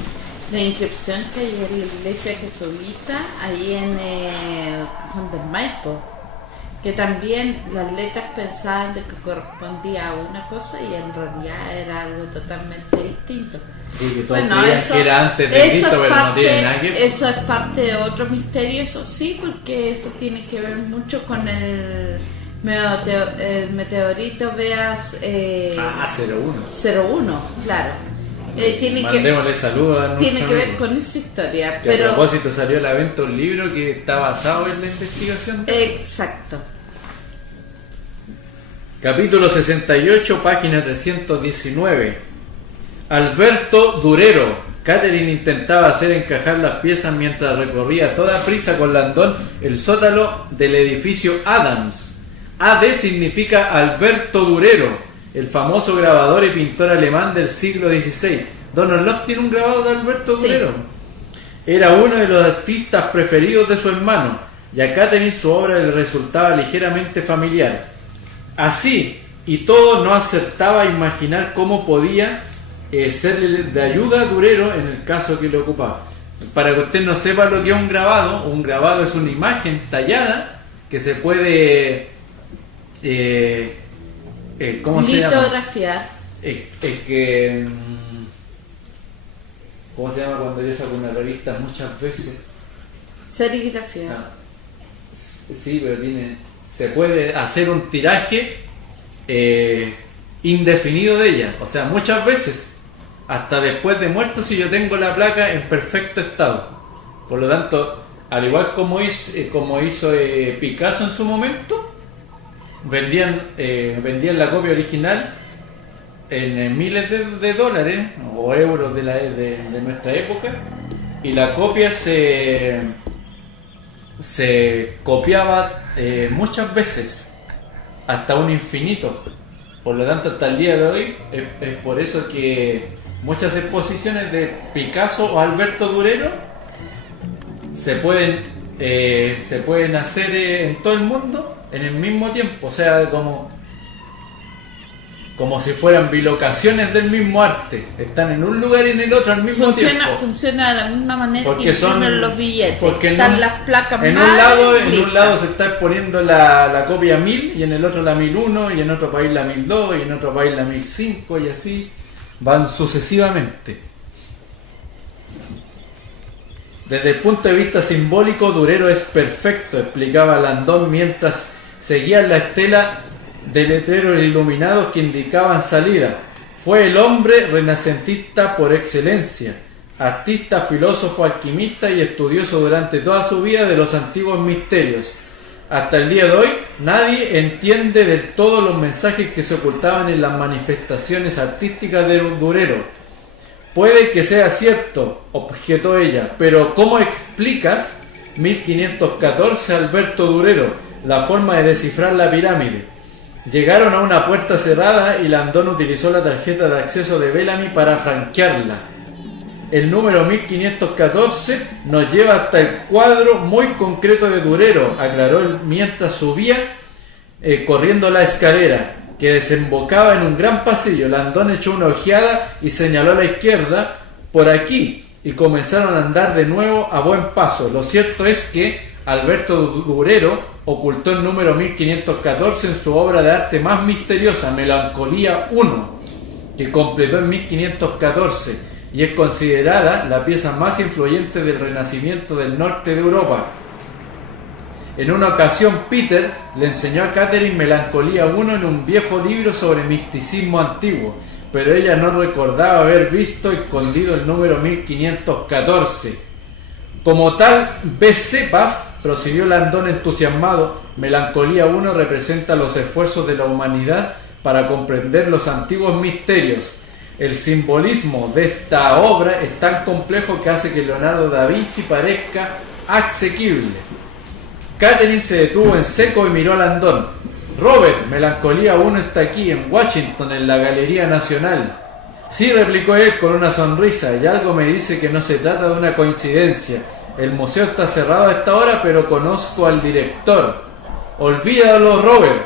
la inscripción que hay en la iglesia jesuita, ahí en el Cajón del Maipo, que también las letras pensaban de que correspondía a una cosa y en realidad era algo totalmente distinto. Sí, eso, que era antes de Cristo, pero parte, no tiene nada que ver. Eso es parte de otro misterio, eso sí, porque eso tiene que ver mucho con el meteorito Veas 01, claro. Mandémosle saludos. Tiene que ver con esa historia. Que pero a propósito salió a la venta un libro que está basado en la investigación. Exacto. Capítulo 68, página 319. Alberto Durero. Catherine intentaba hacer encajar las piezas mientras recorría a toda prisa con Landon el sótano del edificio Adams. AD significa Alberto Durero, el famoso grabador y pintor alemán del siglo XVI. Donald Love tiene un grabado de Alberto Durero. Era uno de los artistas preferidos de su hermano, y a Catherine su obra le resultaba ligeramente familiar. Así, y todo, no acertaba a imaginar cómo podía serle de ayuda a Durero en el caso que le ocupaba. Para que usted no sepa lo que es un grabado es una imagen tallada que se puede... ¿cómo se llama? Litografiar. ¿Cómo se llama cuando yo saco una revista muchas veces? Serigrafía. Sí, pero se puede hacer un tiraje indefinido de ella. O sea, muchas veces, hasta después de muerto, si yo tengo la placa en perfecto estado. Por lo tanto, al igual como hizo Picasso en su momento, vendían la copia original en miles de dólares o euros de nuestra época, y la copia se copiaba muchas veces hasta un infinito. Por lo tanto, hasta el día de hoy es por eso que muchas exposiciones de Picasso o Alberto Durero se pueden hacer en todo el mundo en el mismo tiempo, o sea, como si fueran bilocaciones del mismo arte. Están en un lugar y en el otro al mismo tiempo. Funciona de la misma manera porque que imprimen los billetes. Porque están las placas en un lado se está exponiendo la copia 1000 y en el otro la 1001 y en otro país la 1002 y en otro país la 1005 y así van sucesivamente. Desde el punto de vista simbólico, Durero es perfecto, explicaba Landon mientras seguían la estela de letreros iluminados que indicaban salida. Fue el hombre renacentista por excelencia, artista, filósofo, alquimista y estudioso durante toda su vida de los antiguos misterios. Hasta el día de hoy, nadie entiende del todo los mensajes que se ocultaban en las manifestaciones artísticas de Durero. Puede que sea cierto, objetó ella, pero ¿cómo explicas 1514 Alberto Durero, la forma de descifrar la pirámide? Llegaron a una puerta cerrada y Landon utilizó la tarjeta de acceso de Bellamy para franquearla. El número 1514 nos lleva hasta el cuadro muy concreto de Durero, aclaró él mientras subía corriendo la escalera, que desembocaba en un gran pasillo. Landon echó una ojeada y señaló a la izquierda, por aquí, y comenzaron a andar de nuevo a buen paso. Lo cierto es que Alberto Durero ocultó el número 1514 en su obra de arte más misteriosa, Melancolía I, que completó en 1514 y es considerada la pieza más influyente del Renacimiento del norte de Europa. En una ocasión Peter le enseñó a Catherine Melancolía I en un viejo libro sobre misticismo antiguo, pero ella no recordaba haber visto escondido el número 1514. Como tal vez sepas, prosiguió Landon entusiasmado, Melancolía I representa los esfuerzos de la humanidad para comprender los antiguos misterios. El simbolismo de esta obra es tan complejo que hace que Leonardo da Vinci parezca asequible. Catherine se detuvo en seco y miró a Landon. Robert, Melancolía I está aquí, en Washington, en la Galería Nacional. Sí, replicó él con una sonrisa, y algo me dice que no se trata de una coincidencia. El museo está cerrado a esta hora, pero conozco al director. Olvídalo, Robert.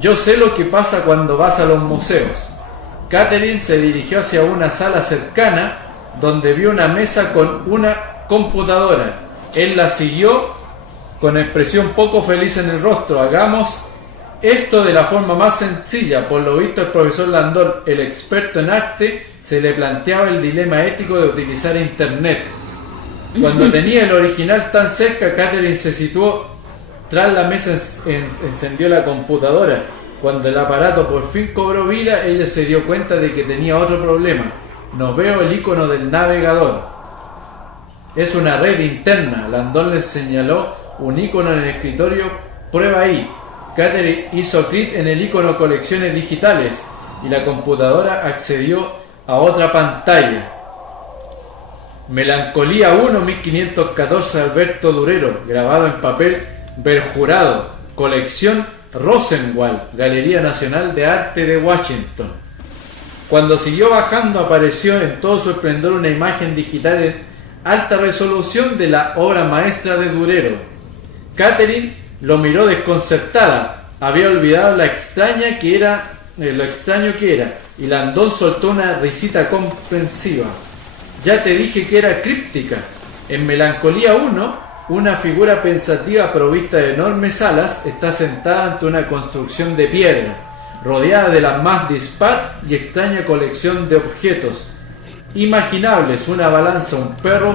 Yo sé lo que pasa cuando vas a los museos. Catherine se dirigió hacia una sala cercana, donde vio una mesa con una computadora. Él la siguió con expresión poco feliz en el rostro. Hagamos esto de la forma más sencilla. Por lo visto, el profesor Landon, el experto en arte, se le planteaba el dilema ético de utilizar internet. Cuando tenía el original tan cerca, Catherine se situó tras la mesa, encendió la computadora. Cuando el aparato por fin cobró vida, ella se dio cuenta de que tenía otro problema. No veo el icono del navegador. Es una red interna. Landon le señaló un icono en el escritorio. Prueba ahí. Catherine hizo clic en el icono colecciones digitales y la computadora accedió a otra pantalla. Melancolía I, 1514, Alberto Durero, grabado en papel perjurado, colección Rosenwald, Galería Nacional de Arte de Washington. Cuando siguió bajando, apareció en todo su esplendor una imagen digital en alta resolución de la obra maestra de Durero. Catherine lo miró desconcertada, había olvidado lo extraño que era, y Landon soltó una risita comprensiva. Ya te dije que era críptica. En Melancolía I, una figura pensativa provista de enormes alas está sentada ante una construcción de piedra, rodeada de la más dispar y extraña colección de objetos imaginables: una balanza, un perro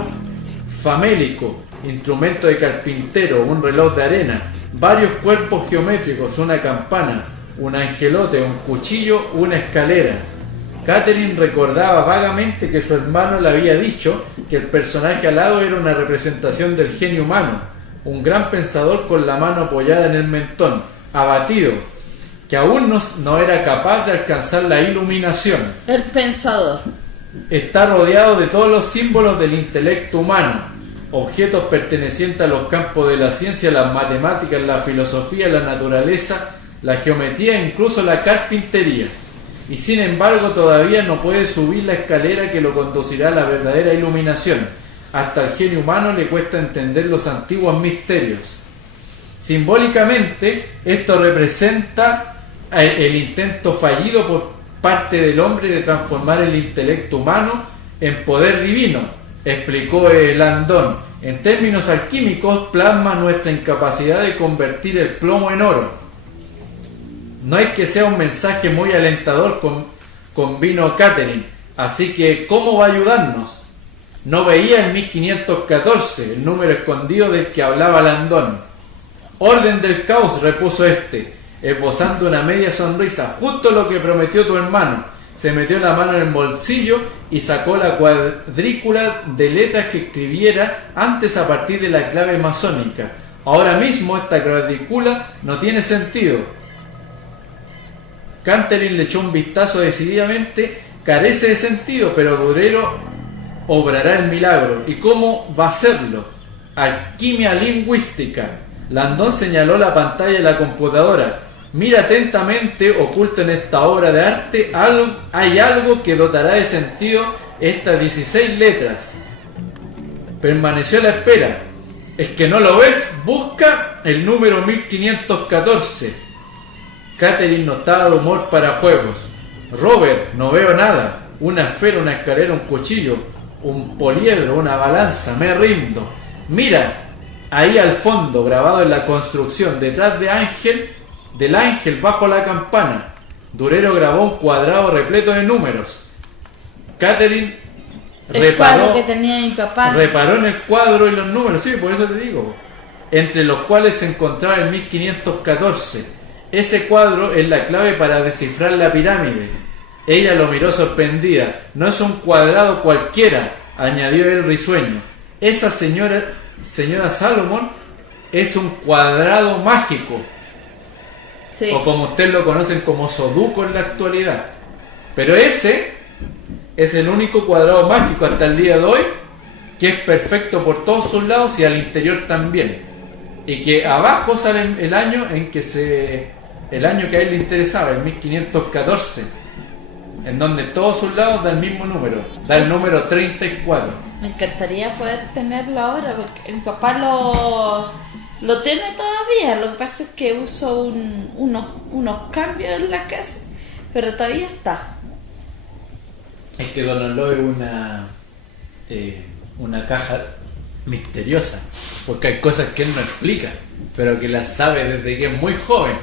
famélico, instrumento de carpintero, un reloj de arena, varios cuerpos geométricos, una campana, un angelote, un cuchillo, una escalera. Catherine recordaba vagamente que su hermano le había dicho que el personaje al lado era una representación del genio humano, un gran pensador con la mano apoyada en el mentón, abatido, que aún no era capaz de alcanzar la iluminación. El pensador. Está rodeado de todos los símbolos del intelecto humano, objetos pertenecientes a los campos de la ciencia, las matemáticas, la filosofía, la naturaleza, la geometría e incluso la carpintería. Y sin embargo todavía no puede subir la escalera que lo conducirá a la verdadera iluminación. Hasta el genio humano le cuesta entender los antiguos misterios. Simbólicamente, esto representa el intento fallido por parte del hombre de transformar el intelecto humano en poder divino, explicó Landon. En términos alquímicos, plasma nuestra incapacidad de convertir el plomo en oro. No es que sea un mensaje muy alentador, convino Catherine. Así que, ¿cómo va a ayudarnos? No veía el 1514, el número escondido del que hablaba Landon. Orden del caos, repuso este, esbozando una media sonrisa. Justo lo que prometió tu hermano. Se metió la mano en el bolsillo y sacó la cuadrícula de letras que escribiera antes a partir de la clave masónica. Ahora mismo esta cuadrícula no tiene sentido. Catherine le echó un vistazo decididamente. Carece de sentido, pero Durero obrará el milagro. ¿Y cómo va a hacerlo? Alquimia lingüística. Landon señaló la pantalla de la computadora. Mira atentamente, oculto en esta obra de arte, hay algo que dotará de sentido estas 16 letras. Permaneció a la espera. Es que no lo ves, busca el número 1514. Catherine no estaba de humor para juegos. Robert, no veo nada. Una esfera, una escalera, un cuchillo, un poliedro, una balanza, me rindo. Mira, ahí al fondo, grabado en la construcción, detrás del ángel bajo la campana. Durero grabó un cuadrado repleto de números. Catherine el cuadro que tenía mi papá. Reparó en el cuadro y los números, sí, por eso te digo. Entre los cuales se encontraba el 1514. Ese cuadro es la clave para descifrar la pirámide. Ella lo miró sorprendida. No es un cuadrado cualquiera, añadió él risueño. Esa señora Salomón es un cuadrado mágico. Sí. O como ustedes lo conocen como Sudoku en la actualidad. Pero ese es el único cuadrado mágico hasta el día de hoy que es perfecto por todos sus lados y al interior también. Y que abajo sale el año el año que a él le interesaba, el 1514, en donde todos sus lados da el mismo número, da el número 34. Me encantaría poder tenerlo ahora, porque mi papá lo tiene todavía. Lo que pasa es que uso unos cambios en la casa, pero todavía está. Es que Don Olo es una caja misteriosa, porque hay cosas que él no explica, pero que las sabe desde que es muy joven.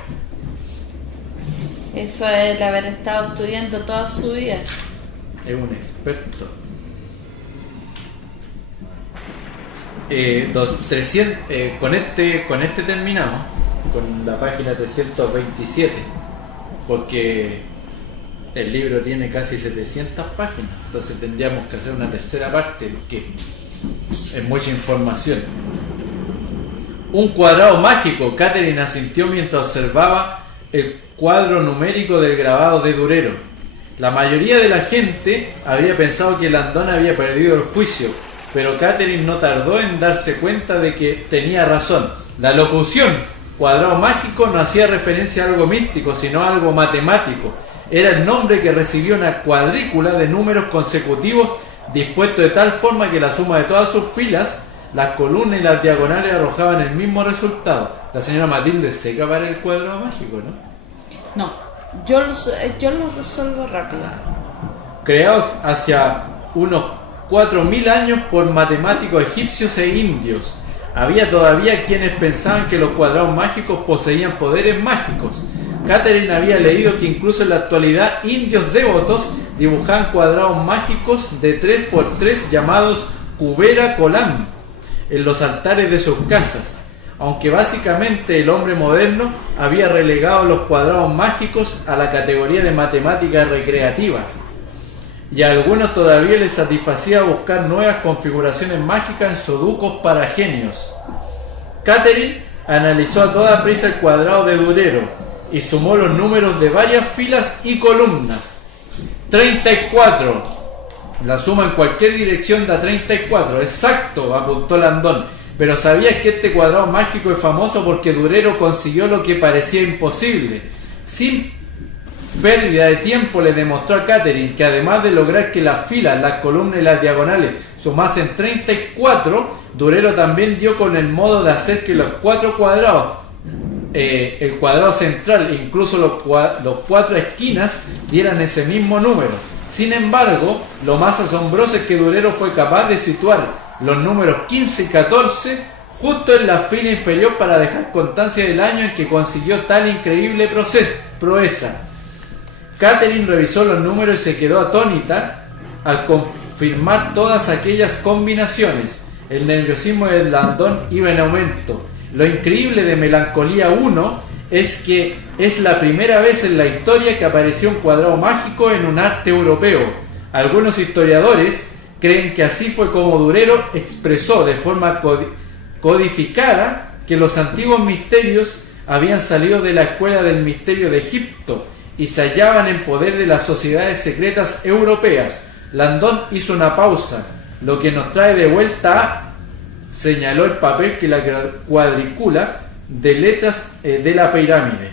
Eso es el haber estado estudiando toda su vida. Es un experto. 300, con este terminamos, con la página 327, porque el libro tiene casi 700 páginas, entonces tendríamos que hacer una tercera parte, porque es mucha información. Un cuadrado mágico, Catherine asintió mientras observaba el cuadro numérico del grabado de Durero. La mayoría de la gente había pensado que Landon había perdido el juicio, pero Catherine no tardó en darse cuenta de que tenía razón. La locución cuadrado mágico no hacía referencia a algo místico, sino a algo matemático. Era el nombre que recibió una cuadrícula de números consecutivos dispuestos de tal forma que la suma de todas sus filas, las columnas y las diagonales arrojaban el mismo resultado. La señora Matilde seca para el cuadrado mágico, ¿no? No, yo lo resuelvo rápido. Creados hacia unos 4000 años por matemáticos egipcios e indios. Había todavía quienes pensaban que los cuadrados mágicos poseían poderes mágicos. Catherine había leído que incluso en la actualidad indios devotos dibujaban cuadrados mágicos de 3x3 llamados Kubera Kolam en los altares de sus casas, aunque básicamente el hombre moderno había relegado los cuadrados mágicos a la categoría de matemáticas recreativas, y a algunos todavía les satisfacía buscar nuevas configuraciones mágicas en sudokus para genios. Catherine analizó a toda prisa el cuadrado de Durero y sumó los números de varias filas y columnas. 34. La suma en cualquier dirección da 34. Exacto, apuntó Landon. Pero ¿sabías que este cuadrado mágico es famoso porque Durero consiguió lo que parecía imposible? Sin pérdida de tiempo le demostró a Catherine que además de lograr que las filas, las columnas y las diagonales sumasen 34, Durero también dio con el modo de hacer que los cuatro cuadrados, el cuadrado central e incluso los cuatro esquinas dieran ese mismo número. Sin embargo, lo más asombroso es que Durero fue capaz de situar los números 15 y 14 justo en la fila inferior para dejar constancia del año en que consiguió tal increíble proeza. Catherine revisó los números y se quedó atónita al confirmar todas aquellas combinaciones. El nerviosismo de Landon iba en aumento. Lo increíble de Melancolía 1 es que es la primera vez en la historia que apareció un cuadrado mágico en un arte europeo. Algunos historiadores creen que así fue como Durero expresó de forma codificada que los antiguos misterios habían salido de la escuela del misterio de Egipto y se hallaban en poder de las sociedades secretas europeas. Landon hizo una pausa, lo que nos trae de vuelta a... Señaló el papel que la cuadrícula de letras de la pirámide.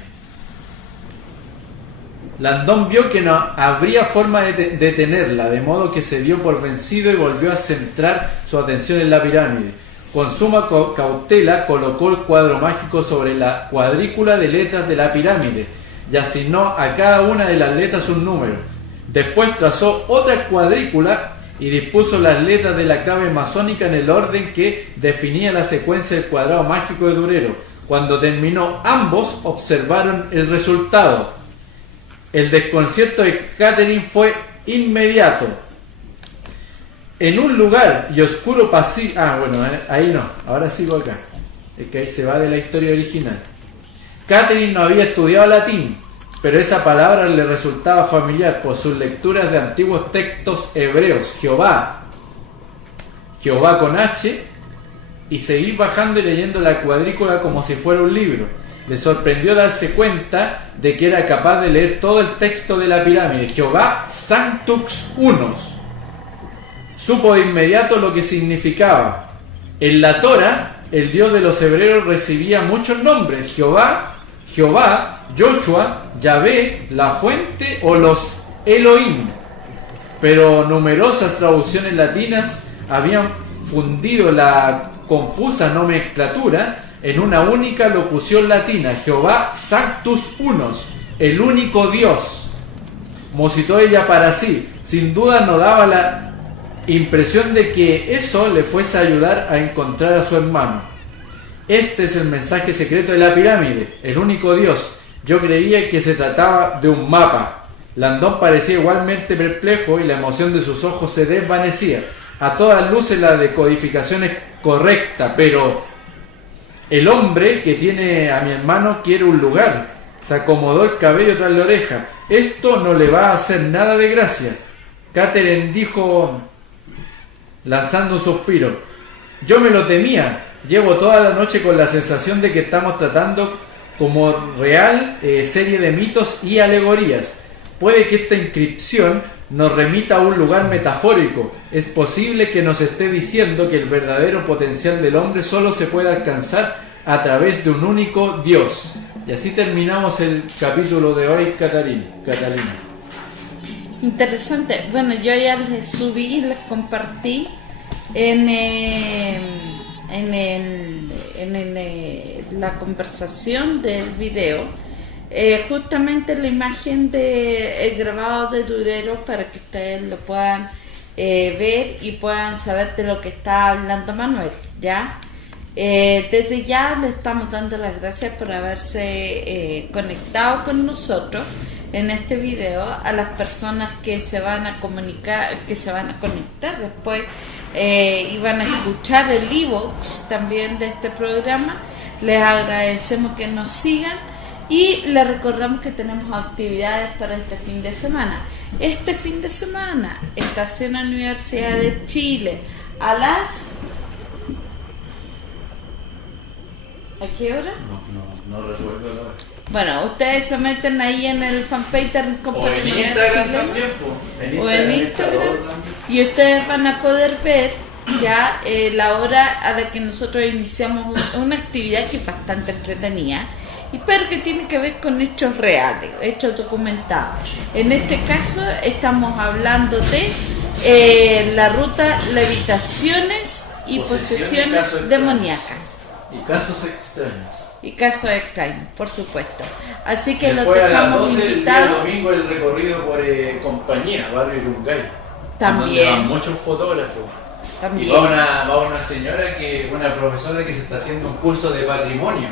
Landón vio que no habría forma de detenerla, de modo que se dio por vencido y volvió a centrar su atención en la pirámide. Con suma cautela colocó el cuadro mágico sobre la cuadrícula de letras de la pirámide y asignó a cada una de las letras un número. Después trazó otra cuadrícula y dispuso las letras de la clave masónica en el orden que definía la secuencia del cuadrado mágico de Durero. Cuando terminó, ambos observaron el resultado. El desconcierto de Catherine fue inmediato. En un lugar y oscuro pasillo... ahí no, ahora sigo acá. Es que ahí se va de la historia original. Catherine no había estudiado latín, pero esa palabra le resultaba familiar por sus lecturas de antiguos textos hebreos. Jehová con H, y seguir bajando y leyendo la cuadrícula como si fuera un libro. Le sorprendió darse cuenta de que era capaz de leer todo el texto de la pirámide. Jehová Sanctus Unos. Supo de inmediato lo que significaba. En la Torah, el Dios de los hebreos recibía muchos nombres: Jehová, Joshua, Yahvé, la fuente o los Elohim. Pero numerosas traducciones latinas habían fundido la confusa nomenclatura en una única locución latina: Jehová Sanctus Unos, el único Dios. Musitó ella para sí. Sin duda no daba la impresión de que eso le fuese a ayudar a encontrar a su hermano. Este es el mensaje secreto de la pirámide, el único Dios. Yo creía que se trataba de un mapa. Landón parecía igualmente perplejo y la emoción de sus ojos se desvanecía. A todas luces la decodificación es correcta, pero el hombre que tiene a mi hermano quiere un lugar. Se acomodó el cabello tras la oreja. Esto no le va a hacer nada de gracia. Catherine dijo, lanzando un suspiro: yo me lo temía. Llevo toda la noche con la sensación de que estamos tratando como real serie de mitos y alegorías. Puede que esta inscripción nos remita a un lugar metafórico. Es posible que nos esté diciendo que el verdadero potencial del hombre solo se puede alcanzar a través de un único Dios. Y así terminamos el capítulo de hoy, Catalina. Interesante. Bueno, yo ya les subí y les compartí la conversación del video, justamente la imagen del grabado de Durero, para que ustedes lo puedan ver y puedan saber de lo que está hablando Manuel, ¿ya? Desde ya le estamos dando las gracias por haberse conectado con nosotros en este video. A las personas que se van a comunicar, que se van a conectar después y van a escuchar el e-box también de este programa, les agradecemos que nos sigan y les recordamos que tenemos actividades para este fin de semana. Este fin de semana, Estación Universidad de Chile, a las... ¿a qué hora? No recuerdo la hora. Bueno, ustedes se meten ahí en el fanpage de Rincón O en Patrimonial Instagram Chileno, también, po. o en Instagram, y ustedes van a poder ver ya la hora a la que nosotros iniciamos una actividad que es bastante entretenida, pero que tiene que ver con hechos reales, hechos documentados. En este caso estamos hablando de la ruta Levitaciones y posesiones demoníacas. Y casos extraños. Y casos extraños, por supuesto. Así que los Después dejamos a las 12 invitados. el domingo el recorrido por compañía, Barrio Yungay. También. Van muchos fotógrafos. También. Y va una señora, una profesora que se está haciendo un curso de patrimonio.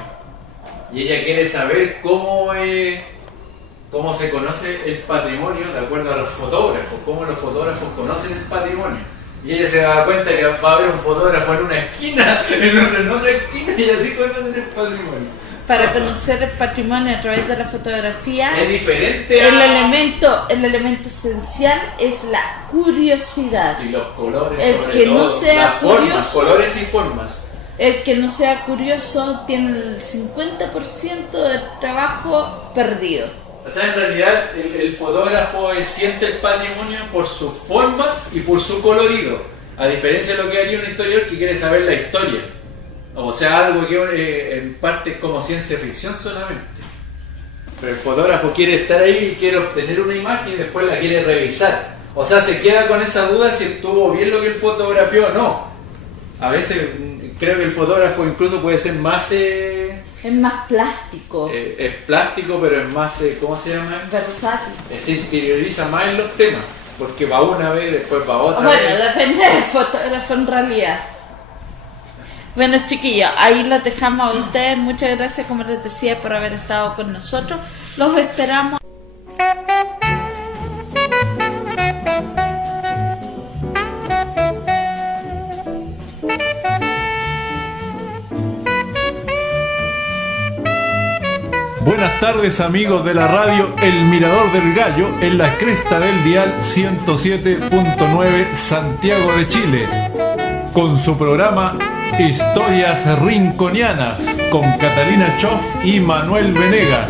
Y ella quiere saber cómo se conoce el patrimonio de acuerdo a los fotógrafos, cómo los fotógrafos conocen el patrimonio. Y ella se da cuenta que va a haber un fotógrafo en una esquina, en otra esquina, y así conocen el patrimonio. Para conocer el patrimonio a través de la fotografía, es diferente el elemento esencial es la curiosidad. Y los colores, el sobre que todo, no sea las formas, curioso, colores y formas. El que no sea curioso tiene el 50% del trabajo perdido. O sea, en realidad el fotógrafo siente el patrimonio por sus formas y por su colorido, a diferencia de lo que haría un historiador que quiere saber la historia. O sea, algo que en parte es como ciencia ficción solamente. Pero el fotógrafo quiere estar ahí y quiere obtener una imagen y después la quiere revisar. O sea, se queda con esa duda si estuvo bien lo que él fotografió o no. A veces creo que el fotógrafo incluso puede ser más... es más plástico. Es plástico, pero es más, ¿cómo se llama? Versátil. Se interioriza más en los temas. Porque va una vez, después va otra Bueno, vez. depende del fotógrafo en realidad. Bueno, chiquillos, ahí los dejamos a ustedes. Muchas gracias, como les decía, por haber estado con nosotros. Los esperamos. Buenas tardes, amigos de la radio El Mirador del Gallo, en la cresta del dial 107.9 Santiago de Chile, con su programa Historias Rinconianas, con Catalina Schoff y Manuel Venegas.